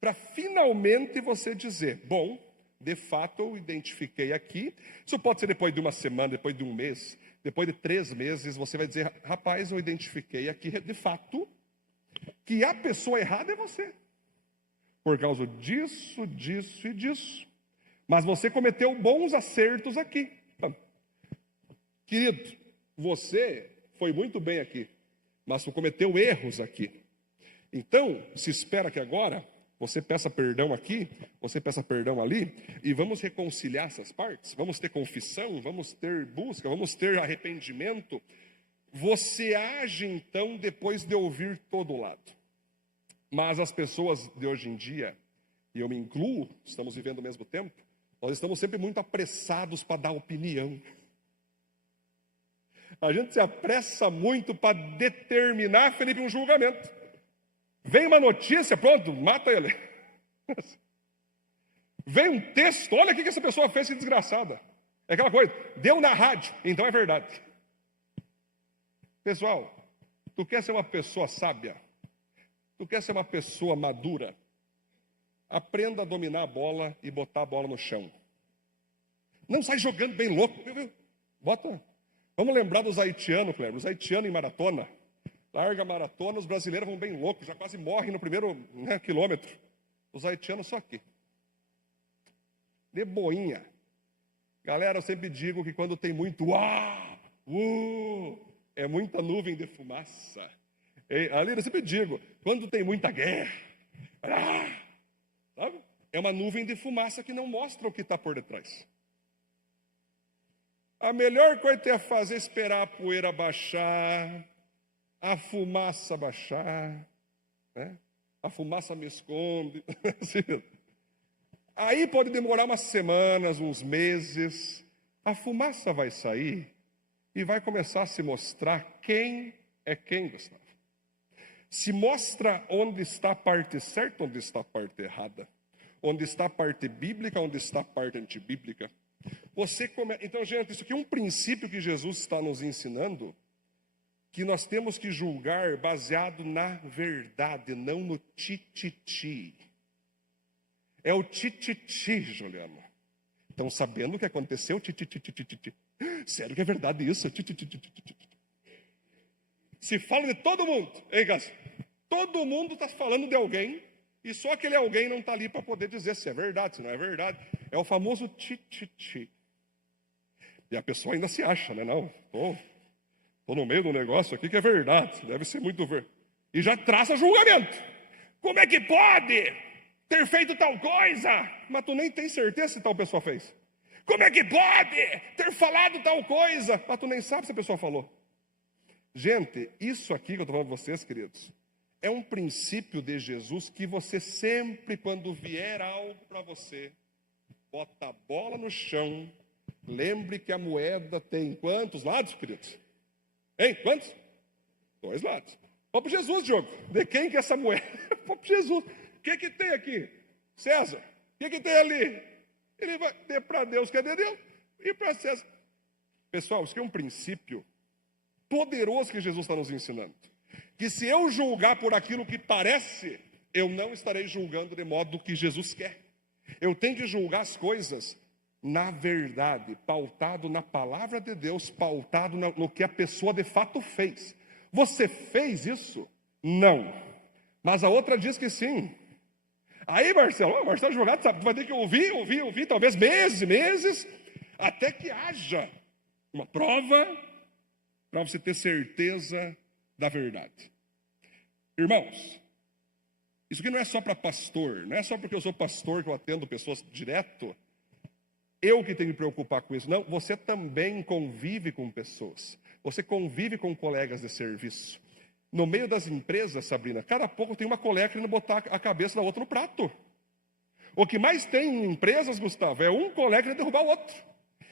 para finalmente você dizer, bom, de fato eu identifiquei aqui. Isso pode ser depois de uma semana, depois de um mês, depois de 3 meses, você vai dizer, rapaz, eu identifiquei aqui, de fato, que a pessoa errada é você. Por causa disso, disso e disso. Mas você cometeu bons acertos aqui. Querido, você foi muito bem aqui, mas cometeu erros aqui. Então, se espera que agora você peça perdão aqui, você peça perdão ali, e vamos reconciliar essas partes, vamos ter confissão, vamos ter busca, vamos ter arrependimento. Você age então depois de ouvir todo lado. Mas as pessoas de hoje em dia, e eu me incluo, estamos vivendo ao mesmo tempo, nós estamos sempre muito apressados para dar opinião. A gente se apressa muito para determinar, Felipe, um julgamento. Vem uma notícia, pronto, mata ele. Vem um texto, olha o que essa pessoa fez, que desgraçada. É aquela coisa, deu na rádio, então é verdade. Pessoal, tu quer ser uma pessoa sábia? Tu quer ser uma pessoa madura? Aprenda a dominar a bola e botar a bola no chão. Não sai jogando bem louco. Bota. Vamos lembrar dos haitianos, Cleber. Os haitianos em maratona. Larga a maratona, os brasileiros vão bem loucos, já quase morrem no primeiro quilômetro. Os haitianos só aqui. De boinha. Galera, eu sempre digo que quando tem muito é muita nuvem de fumaça. Ali eu sempre digo, quando tem muita guerra, sabe? É uma nuvem de fumaça que não mostra o que está por detrás. A melhor coisa que é fazer é esperar a poeira baixar, a fumaça baixar, né? A fumaça me esconde. Aí pode demorar umas semanas, uns meses, a fumaça vai sair e vai começar a se mostrar quem é quem, Gustavo. Se mostra onde está a parte certa, onde está a parte errada. Onde está a parte bíblica, onde está a parte antibíblica. Então, gente, isso aqui é um princípio que Jesus está nos ensinando, que nós temos que julgar baseado na verdade, não no tititi. É o tititi, Juliano. Estão sabendo o que aconteceu? Tititi. Sério que é verdade isso? Se fala de todo mundo, hein, Cássio? Todo mundo está falando de alguém, e só aquele alguém não está ali para poder dizer se é verdade, se não é verdade. É o famoso tititi. E a pessoa ainda se acha, né? Não, estou no meio do negócio aqui que é verdade, deve ser muito verdade. E já traça julgamento. Como é que pode ter feito tal coisa? Mas tu nem tem certeza se tal pessoa fez. Como é que pode ter falado tal coisa? Mas tu nem sabe se a pessoa falou. Gente, isso aqui que eu estou falando para vocês, queridos, é um princípio de Jesus que você sempre, quando vier algo para você, bota a bola no chão, lembre que a moeda tem quantos lados, queridos? Hein? Quantos? 2 lados. Vou para Jesus, Diogo. De quem que é essa moeda? Vou para Jesus. O que tem aqui? César. O que tem ali? Ele vai ter para Deus, que é de Deus, e para César. Pessoal, isso aqui é um princípio poderoso que Jesus está nos ensinando. Que se eu julgar por aquilo que parece, eu não estarei julgando de modo que Jesus quer. Eu tenho que julgar as coisas na verdade, pautado na palavra de Deus, pautado no que a pessoa de fato fez. Você fez isso? Não. Mas a outra diz que sim. Aí, Marcelo advogado, sabe, tu vai ter que ouvir, talvez meses, até que haja uma prova para você ter certeza da verdade. Irmãos, isso aqui não é só para pastor, não é só porque eu sou pastor que eu atendo pessoas direto, eu que tenho que me preocupar com isso. Não, você também convive com pessoas, você convive com colegas de serviço. No meio das empresas, Sabrina, cada pouco tem uma colega querendo botar a cabeça da outra no prato. O que mais tem em empresas, Gustavo, é um colega querendo derrubar o outro.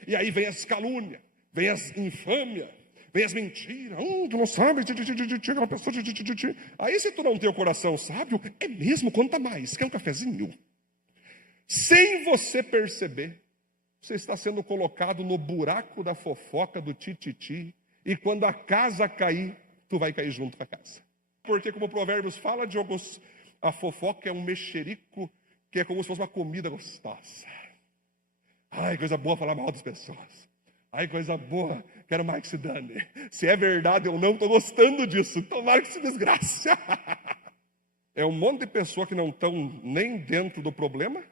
E aí vem as calúnias, vem as infâmias, vem as mentiras. Tu não sabe, aquela pessoa. Aí se tu não tem o coração sábio, é mesmo, conta mais, quer um cafezinho? Sem você perceber, você está sendo colocado no buraco da fofoca, do tititi, e quando a casa cair, tu vai cair junto com a casa. Porque como Provérbios fala, Diogos, a fofoca é um mexerico que é como se fosse uma comida gostosa. Ai, coisa boa falar mal das pessoas. Ai, coisa boa, quero mais que se dane. Se é verdade ou não, estou gostando disso. Tomara que se desgrace. É um monte de pessoa que não estão nem dentro do problema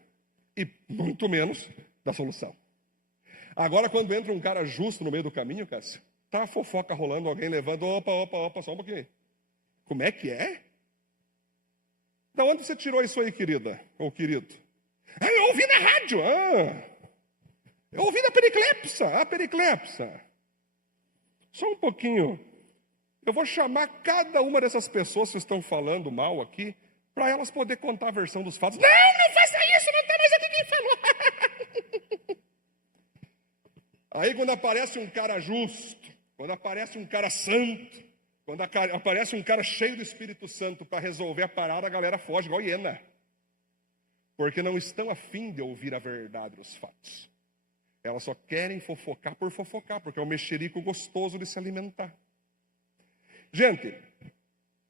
e muito menos da solução. Agora, quando entra um cara justo no meio do caminho, Cássio, tá a fofoca rolando, alguém levando, opa, só um pouquinho. Como é que é? Da onde você tirou isso aí, querida? Ou querido? Eu ouvi na rádio. Eu ouvi da Periclepsa. Só um pouquinho. Eu vou chamar cada uma dessas pessoas que estão falando mal aqui, para elas poder contar a versão dos fatos. Não faça isso, não tem mais aqui quem falou. Aí quando aparece um cara justo, quando aparece um cara santo, quando aparece um cara cheio do Espírito Santo para resolver a parada, a galera foge igual hiena. Porque não estão a fim de ouvir a verdade dos fatos. Elas só querem fofocar por fofocar, porque é um mexerico gostoso de se alimentar. Gente,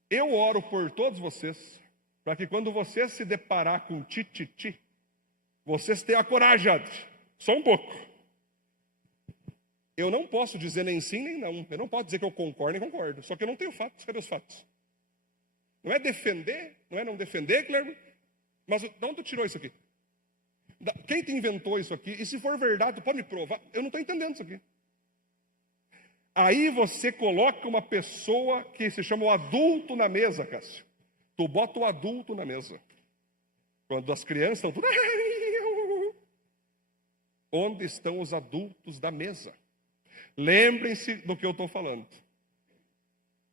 eu oro por todos vocês, para que quando vocês se deparar com tititi, vocês tenham a coragem, só um pouco. Eu não posso dizer nem sim nem não. Eu não posso dizer que eu concordo nem concordo. Só que eu não tenho fatos. Cadê os fatos? Não é defender, não é não defender, Clermont. Mas de onde tu tirou isso aqui? Quem te inventou isso aqui? E se for verdade, tu pode me provar? Eu não estou entendendo isso aqui. Aí você coloca uma pessoa que se chama o adulto na mesa, Cássio. Tu bota o adulto na mesa. Quando as crianças estão tudo... Onde estão os adultos da mesa? Lembrem-se do que eu estou falando.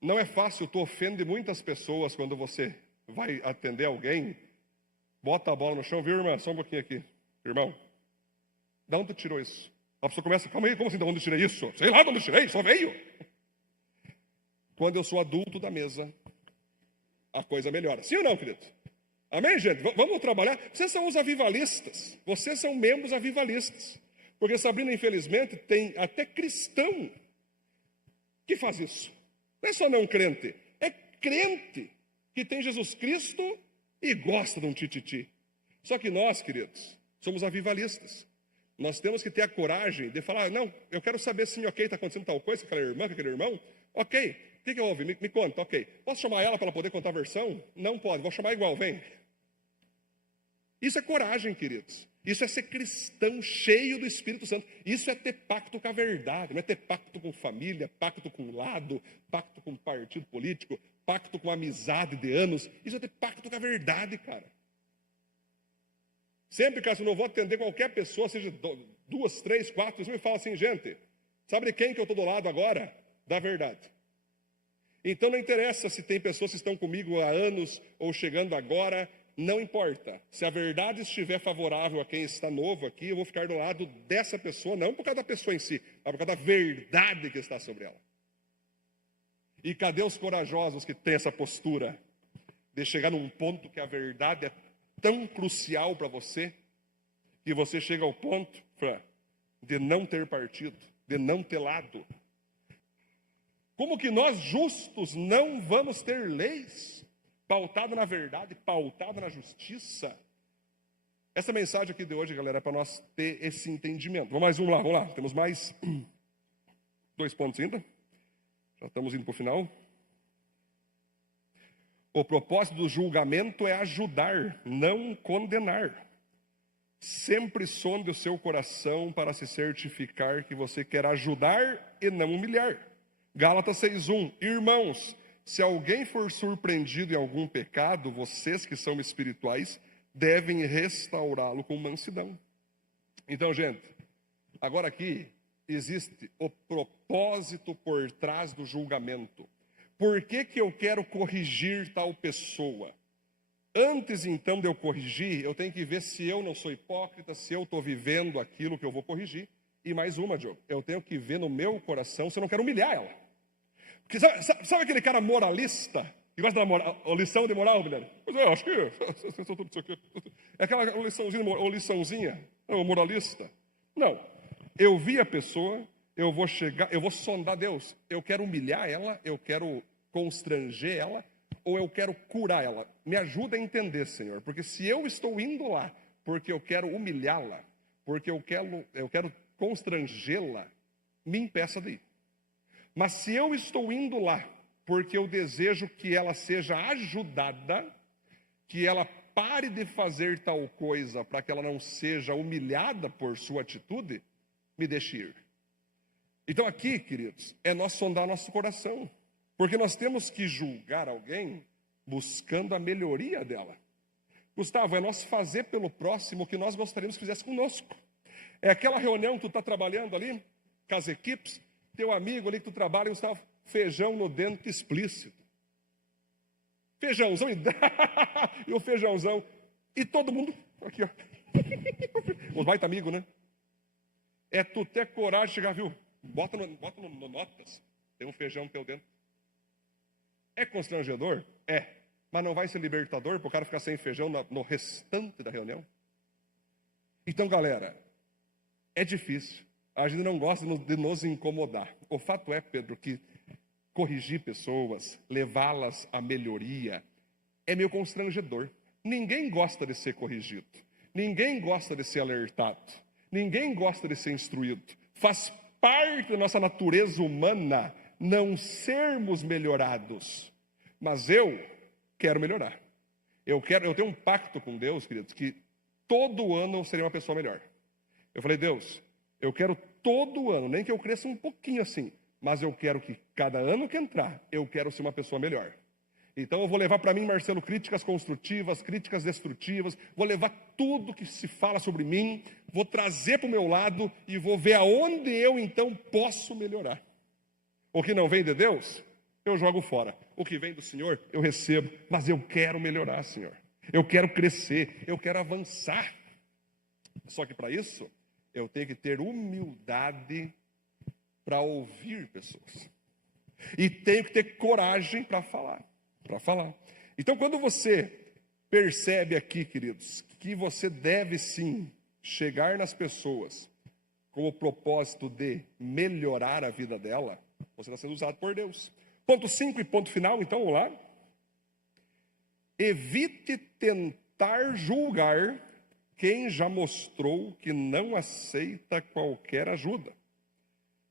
Não é fácil, tu ofende muitas pessoas quando você vai atender alguém. Bota a bola no chão, viu, irmã? Só um pouquinho aqui. Irmão, de onde tu tirou isso? A pessoa começa, calma aí, como assim, de onde eu tirei isso? Sei lá de onde eu tirei, só veio. Quando eu sou adulto da mesa, a coisa melhora. Sim ou não, querido? Amém, gente? Vamos trabalhar. Vocês são os avivalistas. Vocês são membros avivalistas. Porque, Sabrina, infelizmente, tem até cristão que faz isso. Não é só não crente. É crente que tem Jesus Cristo e gosta de um tititi. Só que nós, queridos, somos avivalistas. Nós temos que ter a coragem de falar, não, eu quero saber sim, ok, está acontecendo tal coisa com aquela irmã, com aquele irmão. Ok, o que houve? Me conta, ok. Posso chamar ela para ela poder contar a versão? Não pode, vou chamar igual, vem. Isso é coragem, queridos. Isso é ser cristão cheio do Espírito Santo. Isso é ter pacto com a verdade. Não é ter pacto com família, pacto com lado, pacto com partido político, pacto com amizade de anos. Isso é ter pacto com a verdade, cara. Sempre, cara, se eu não vou atender qualquer pessoa, seja 2, 3, 4, você me fala assim, gente, sabe de quem que eu estou do lado agora? Da verdade. Então não interessa se tem pessoas que estão comigo há anos ou chegando agora, não importa. Se a verdade estiver favorável a quem está novo aqui, eu vou ficar do lado dessa pessoa, não por causa da pessoa em si, mas por causa da verdade que está sobre ela. E cadê os corajosos que têm essa postura de chegar num ponto que a verdade é tão crucial para você, que você chega ao ponto de não ter partido, de não ter lado? Como que nós justos não vamos ter leis pautada na verdade, pautada na justiça? Essa mensagem aqui de hoje, galera, é para nós ter esse entendimento. Vamos lá. Temos mais 2 pontos ainda. Já estamos indo para o final. O propósito do julgamento é ajudar, não condenar. Sempre sonde o seu coração para se certificar que você quer ajudar e não humilhar. Gálatas 6:1. Irmãos, se alguém for surpreendido em algum pecado, vocês que são espirituais devem restaurá-lo com mansidão. Então, gente, agora aqui existe o propósito por trás do julgamento. Por que que eu quero corrigir tal pessoa? Antes, então, de eu corrigir, eu tenho que ver se eu não sou hipócrita, se eu estou vivendo aquilo que eu vou corrigir. E mais uma, Diogo, eu tenho que ver no meu coração se eu não quero humilhar ela. Porque sabe aquele cara moralista, que gosta da lição de moral, Guilherme? Pois é, acho que é aquela liçãozinha, o moralista. Não, eu vi a pessoa, eu vou sondar Deus, eu quero humilhar ela, eu quero constranger ela, ou eu quero curar ela? Me ajuda a entender, Senhor, porque se eu estou indo lá porque eu quero humilhá-la, porque eu quero constrangê-la, me impeça de ir. Mas se eu estou indo lá porque eu desejo que ela seja ajudada, que ela pare de fazer tal coisa para que ela não seja humilhada por sua atitude, me deixe ir. Então aqui, queridos, é nós sondar nosso coração, porque nós temos que julgar alguém buscando a melhoria dela. Gustavo, é nós fazer pelo próximo o que nós gostaríamos que fizesse conosco. É aquela reunião que tu está trabalhando ali, com as equipes, teu amigo ali que tu trabalha, Gustavo, feijão no dente explícito. Feijãozão e o feijãozão. E todo mundo, aqui ó, os baita amigo, né? É tu ter coragem de chegar, viu? Bota no notas, tem um feijão no teu dentro. É constrangedor? É. Mas não vai ser libertador para o cara ficar sem feijão no restante da reunião? Então, galera, é difícil. A gente não gosta de nos incomodar. O fato é, Pedro, que corrigir pessoas, levá-las à melhoria, é meio constrangedor. Ninguém gosta de ser corrigido. Ninguém gosta de ser alertado. Ninguém gosta de ser instruído. Faz parte da nossa natureza humana não sermos melhorados. Mas eu quero melhorar. Eu tenho um pacto com Deus, queridos, que todo ano eu serei uma pessoa melhor. Eu falei, Deus, eu quero todo ano, nem que eu cresça um pouquinho assim, mas eu quero que cada ano que entrar, eu quero ser uma pessoa melhor. Então eu vou levar para mim, Marcelo, críticas construtivas, críticas destrutivas, vou levar tudo que se fala sobre mim, vou trazer para o meu lado e vou ver aonde eu então posso melhorar. O que não vem de Deus, eu jogo fora. O que vem do Senhor, eu recebo. Mas eu quero melhorar, Senhor. Eu quero crescer, eu quero avançar. Só que para isso, eu tenho que ter humildade para ouvir pessoas. E tenho que ter coragem para falar. Então, quando você percebe aqui, queridos, que você deve sim chegar nas pessoas com o propósito de melhorar a vida dela, você está sendo usado por Deus. Ponto 5 e ponto final, então, vamos lá. Evite tentar julgar quem já mostrou que não aceita qualquer ajuda.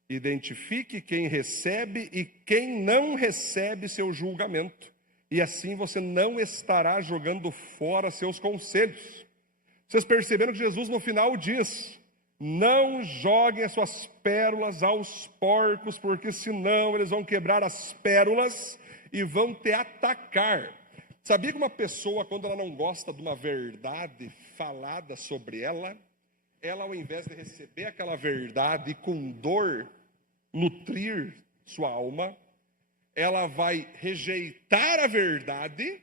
Identifique quem recebe e quem não recebe seu julgamento. E assim você não estará jogando fora seus conselhos. Vocês perceberam que Jesus no final diz: não joguem as suas pérolas aos porcos, porque senão eles vão quebrar as pérolas e vão te atacar. Sabia que uma pessoa, quando ela não gosta de uma verdade falada sobre ela, ao invés de receber aquela verdade e com dor nutrir sua alma, ela vai rejeitar a verdade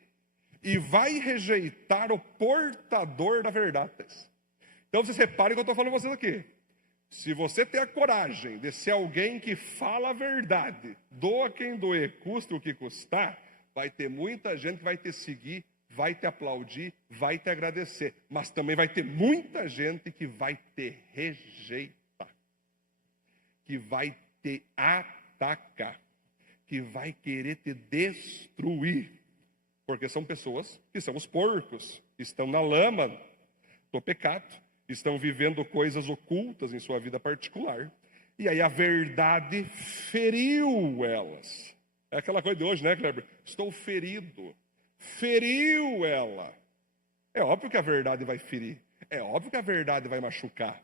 e vai rejeitar o portador da verdade. Então vocês reparem que eu estou falando para vocês aqui. Se você tem a coragem de ser alguém que fala a verdade, doa quem doer, custe o que custar, vai ter muita gente que vai te seguir, vai te aplaudir, vai te agradecer. Mas também vai ter muita gente que vai te rejeitar, que vai te atacar, que vai querer te destruir. Porque são pessoas que são os porcos, estão na lama do pecado, estão vivendo coisas ocultas em sua vida particular. E aí a verdade feriu elas. É aquela coisa de hoje, né, Kleber? Estou ferido. Feriu ela. É óbvio que a verdade vai ferir. É óbvio que a verdade vai machucar.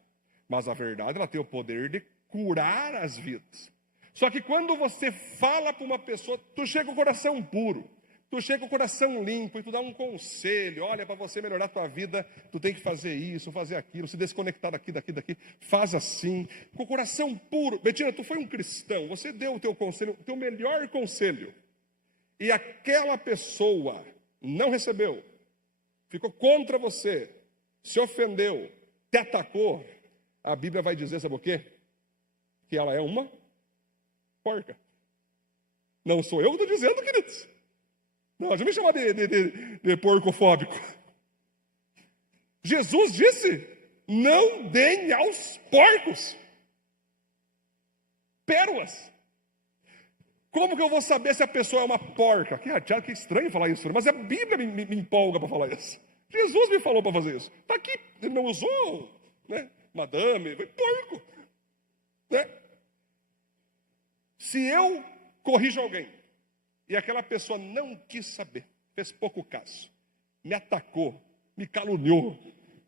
Mas a verdade, ela tem o poder de curar as vidas. Só que quando você fala para uma pessoa, tu chega com o coração puro. Tu chega com o coração limpo e tu dá um conselho. Olha, para você melhorar a tua vida, tu tem que fazer isso, fazer aquilo, se desconectar daqui. Faz assim, com o coração puro. Betina, tu foi um cristão, você deu o teu conselho, o teu melhor conselho. E aquela pessoa não recebeu, ficou contra você, se ofendeu, te atacou. A Bíblia vai dizer, sabe o quê? Que ela é uma porca. Não sou eu que estou dizendo, queridos. Não, já me chamar de porcofóbico. Jesus disse: não deem aos porcos pérolas. Como que eu vou saber se a pessoa é uma porca? Que estranho falar isso, mas a Bíblia me empolga para falar isso. Jesus me falou para fazer isso. Está aqui, ele não usou, né? Madame, porco. Né? Se eu corrijo alguém e aquela pessoa não quis saber, fez pouco caso, me atacou, me caluniou,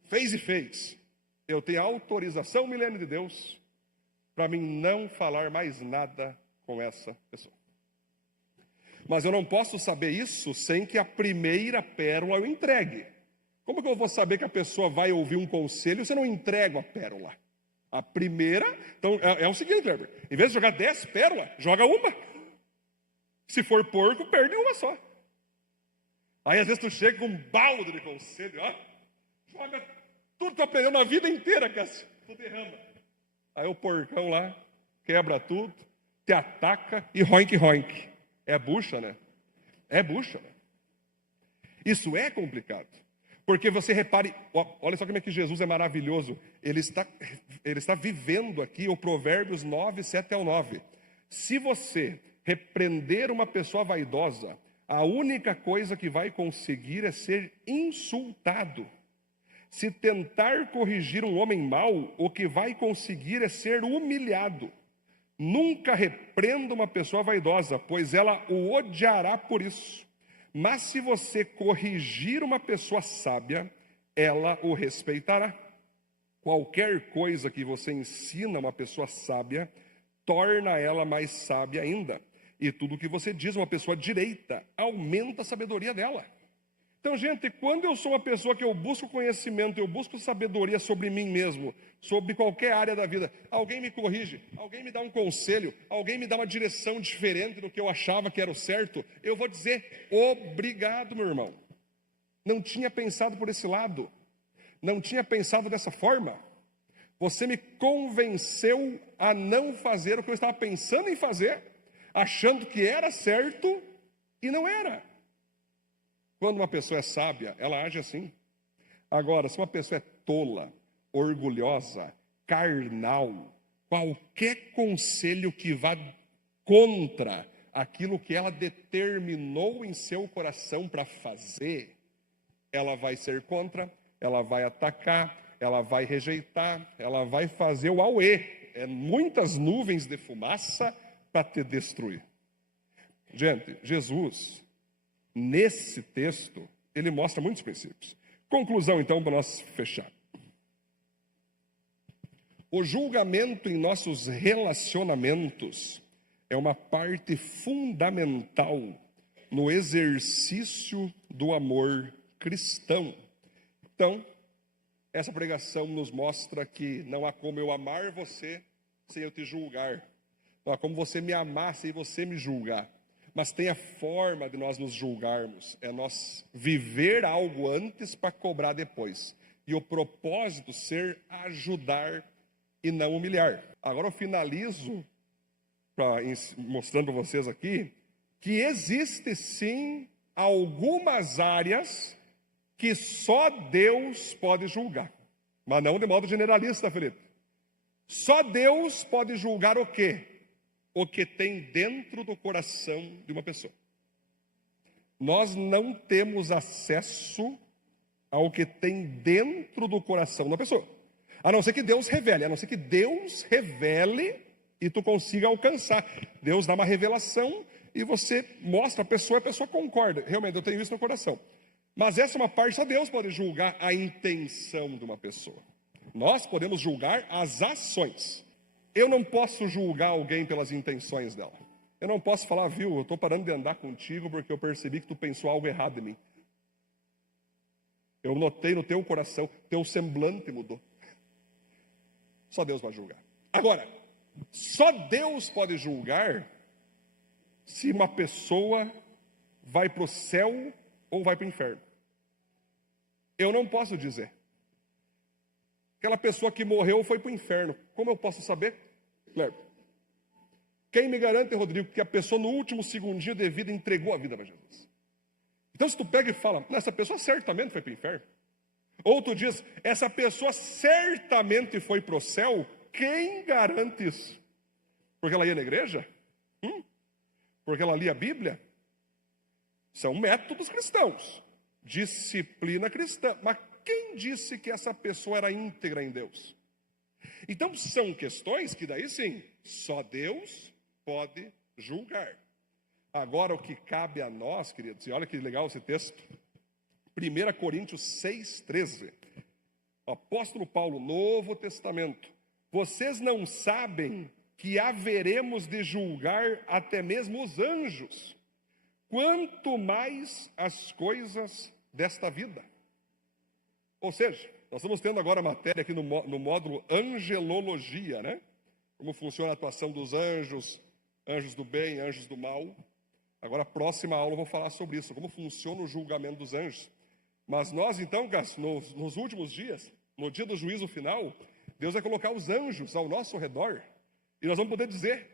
fez, eu tenho autorização milênio de Deus para mim não falar mais nada com essa pessoa. Mas eu não posso saber isso sem que a primeira pérola eu entregue. Como que eu vou saber que a pessoa vai ouvir um conselho se eu não entrego a pérola? A primeira, então é o seguinte, Kleber, em vez de jogar 10 pérolas, joga uma. Se for porco, perde uma só. Aí às vezes tu chega com um balde de conselho, ó, joga tudo que tu aprendeu na vida inteira, Cássio, tu derrama. Aí o porcão lá, quebra tudo, te ataca e roink. É bucha, né? É bucha, né? Isso é complicado. Porque você repare, olha só como é que Jesus é maravilhoso. Ele está vivendo aqui o Provérbios 9, 7 ao 9. Se você repreender uma pessoa vaidosa, a única coisa que vai conseguir é ser insultado. Se tentar corrigir um homem mau, o que vai conseguir é ser humilhado. Nunca repreenda uma pessoa vaidosa, pois ela o odiará por isso. Mas se você corrigir uma pessoa sábia, ela o respeitará. Qualquer coisa que você ensina uma pessoa sábia, torna ela mais sábia ainda. E tudo que você diz a uma pessoa direita, aumenta a sabedoria dela. Então, gente, quando eu sou uma pessoa que eu busco conhecimento, eu busco sabedoria sobre mim mesmo, sobre qualquer área da vida, alguém me corrige, alguém me dá um conselho, alguém me dá uma direção diferente do que eu achava que era o certo, eu vou dizer, obrigado, meu irmão. Não tinha pensado por esse lado, não tinha pensado dessa forma. Você me convenceu a não fazer o que eu estava pensando em fazer, achando que era certo e não era. Quando uma pessoa é sábia, ela age assim. Agora, se uma pessoa é tola, orgulhosa, carnal, qualquer conselho que vá contra aquilo que ela determinou em seu coração para fazer, ela vai ser contra, ela vai atacar, ela vai rejeitar, ela vai fazer o auê. É muitas nuvens de fumaça para te destruir. Gente, Jesus, nesse texto, ele mostra muitos princípios. Conclusão, então, para nós fechar. O julgamento em nossos relacionamentos é uma parte fundamental no exercício do amor cristão. Então, essa pregação nos mostra que não há como eu amar você sem eu te julgar. Não há como você me amar sem você me julgar. Mas tem a forma de nós nos julgarmos, é nós viver algo antes para cobrar depois. E o propósito ser ajudar e não humilhar. Agora eu finalizo mostrando para vocês aqui que existe sim algumas áreas que só Deus pode julgar. Mas não de modo generalista, Felipe. Só Deus pode julgar o quê? O que tem dentro do coração de uma pessoa. Nós não temos acesso ao que tem dentro do coração da pessoa. A não ser que Deus revele, e tu consiga alcançar. Deus dá uma revelação e você mostra a pessoa concorda. Realmente, eu tenho isso no coração. Mas essa é uma parte, só Deus pode julgar a intenção de uma pessoa. Nós podemos julgar as ações. Eu não posso julgar alguém pelas intenções dela. Eu não posso falar, viu, eu estou parando de andar contigo porque eu percebi que tu pensou algo errado em mim. Eu notei no teu coração, teu semblante mudou. Só Deus vai julgar. Agora, só Deus pode julgar se uma pessoa vai para o céu ou vai para o inferno. Eu não posso dizer. Aquela pessoa que morreu foi para o inferno. Como eu posso saber? Cleber. Quem me garante, Rodrigo, que a pessoa no último segundinho de vida entregou a vida para Jesus? Então se tu pega e fala, essa pessoa certamente foi para o inferno. Ou tu diz, essa pessoa certamente foi para o céu, quem garante isso? Porque ela ia na igreja? porque ela lia a Bíblia? São métodos cristãos, disciplina cristã. Mas quem disse que essa pessoa era íntegra em Deus? Então são questões que daí sim, só Deus pode julgar. Agora o que cabe a nós, queridos, e olha que legal esse texto, 1 Coríntios 6,13, o apóstolo Paulo, Novo Testamento: vocês não sabem que haveremos de julgar até mesmo os anjos, quanto mais as coisas desta vida. Ou seja, nós estamos tendo agora matéria aqui no módulo Angelologia, né? Como funciona a atuação dos anjos, anjos do bem, anjos do mal. Agora, a próxima aula eu vou falar sobre isso, como funciona o julgamento dos anjos. Mas nós, então, nos últimos dias, no dia do juízo final, Deus vai colocar os anjos ao nosso redor. E nós vamos poder dizer: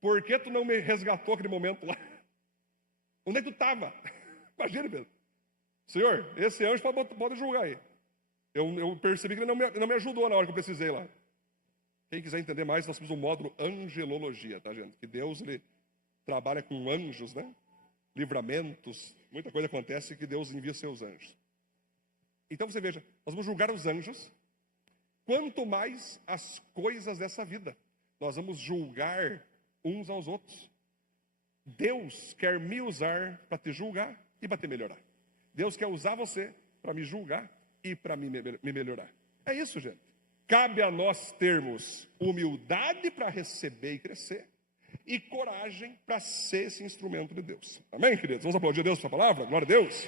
por que tu não me resgatou aquele momento lá? Onde é que tu estava? Imagina, Pedro. Senhor, esse anjo pode julgar aí. Eu percebi que ele não me ajudou na hora que eu precisei lá. Quem quiser entender mais, nós temos um módulo Angelologia, tá, gente? Que Deus, ele trabalha com anjos, né? Livramentos, muita coisa acontece que Deus envia seus anjos. Então você veja, nós vamos julgar os anjos, quanto mais as coisas dessa vida. Nós vamos julgar uns aos outros. Deus quer me usar para te julgar e para te melhorar. Deus quer usar você para me julgar e para me melhorar. É isso, gente. Cabe a nós termos humildade para receber e crescer, e coragem para ser esse instrumento de Deus. Amém, queridos? Vamos aplaudir a Deus por essa palavra? Glória a Deus.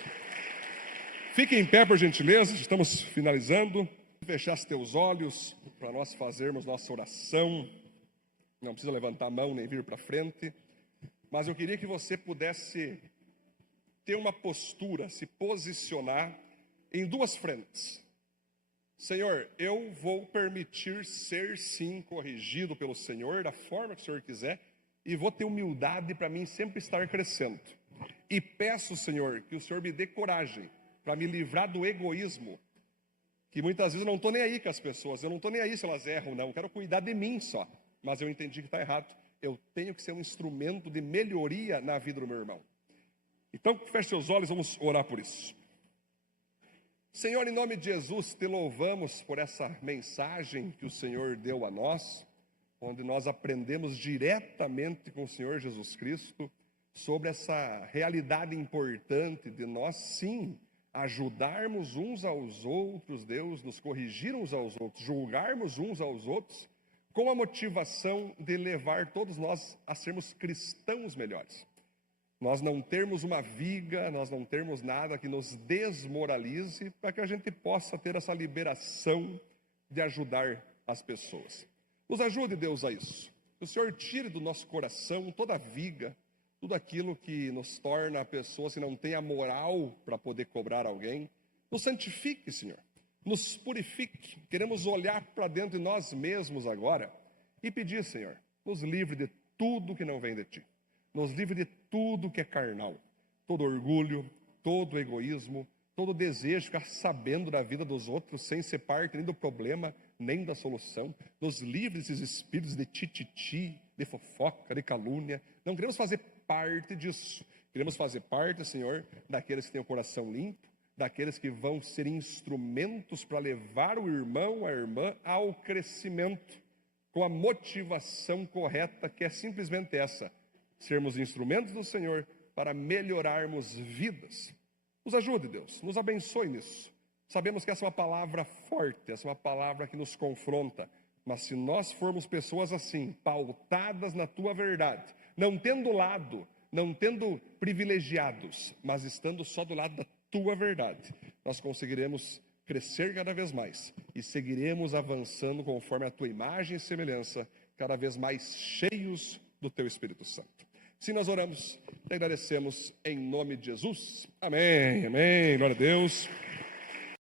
Fiquem em pé, por gentileza, estamos finalizando. Fechasse teus olhos para nós fazermos nossa oração. Não precisa levantar a mão nem vir para frente, mas eu queria que você pudesse ter uma postura, se posicionar em duas frentes. Senhor, eu vou permitir ser sim corrigido pelo Senhor da forma que o Senhor quiser, e vou ter humildade para mim sempre estar crescendo. E peço, Senhor, que o Senhor me dê coragem para me livrar do egoísmo, que muitas vezes eu não estou nem aí com as pessoas, eu não estou nem aí se elas erram ou não, eu quero cuidar de mim só, mas eu entendi que está errado. Eu tenho que ser um instrumento de melhoria na vida do meu irmão. Então, feche seus olhos, vamos orar por isso. Senhor, em nome de Jesus, te louvamos por essa mensagem que o Senhor deu a nós, onde nós aprendemos diretamente com o Senhor Jesus Cristo sobre essa realidade importante de nós, sim, ajudarmos uns aos outros, Deus, nos corrigir uns aos outros, julgarmos uns aos outros, com a motivação de levar todos nós a sermos cristãos melhores. Nós não termos uma viga, nós não termos nada que nos desmoralize, para que a gente possa ter essa liberação de ajudar as pessoas. Nos ajude, Deus, a isso. Que o Senhor tire do nosso coração toda a viga, tudo aquilo que nos torna a pessoa que não tem a moral para poder cobrar alguém. Nos santifique, Senhor. Nos purifique. Queremos olhar para dentro de nós mesmos agora e pedir, Senhor, nos livre de tudo que não vem de Ti. Nos livre de tudo que é carnal, todo orgulho, todo egoísmo, todo desejo de ficar sabendo da vida dos outros sem ser parte nem do problema, nem da solução. Nos livre desses espíritos de tititi, de fofoca, de calúnia. Não queremos fazer parte disso. Queremos fazer parte, Senhor, daqueles que têm o coração limpo, daqueles que vão ser instrumentos para levar o irmão, a irmã ao crescimento, com a motivação correta, que é simplesmente essa: sermos instrumentos do Senhor para melhorarmos vidas. Nos ajude, Deus, nos abençoe nisso. Sabemos que essa é uma palavra forte, essa é uma palavra que nos confronta, mas se nós formos pessoas assim, pautadas na Tua verdade, não tendo lado, não tendo privilegiados, mas estando só do lado da Tua verdade, nós conseguiremos crescer cada vez mais e seguiremos avançando conforme a Tua imagem e semelhança, cada vez mais cheios do Teu Espírito Santo. Se nós oramos, te agradecemos em nome de Jesus. Amém, amém, glória a Deus.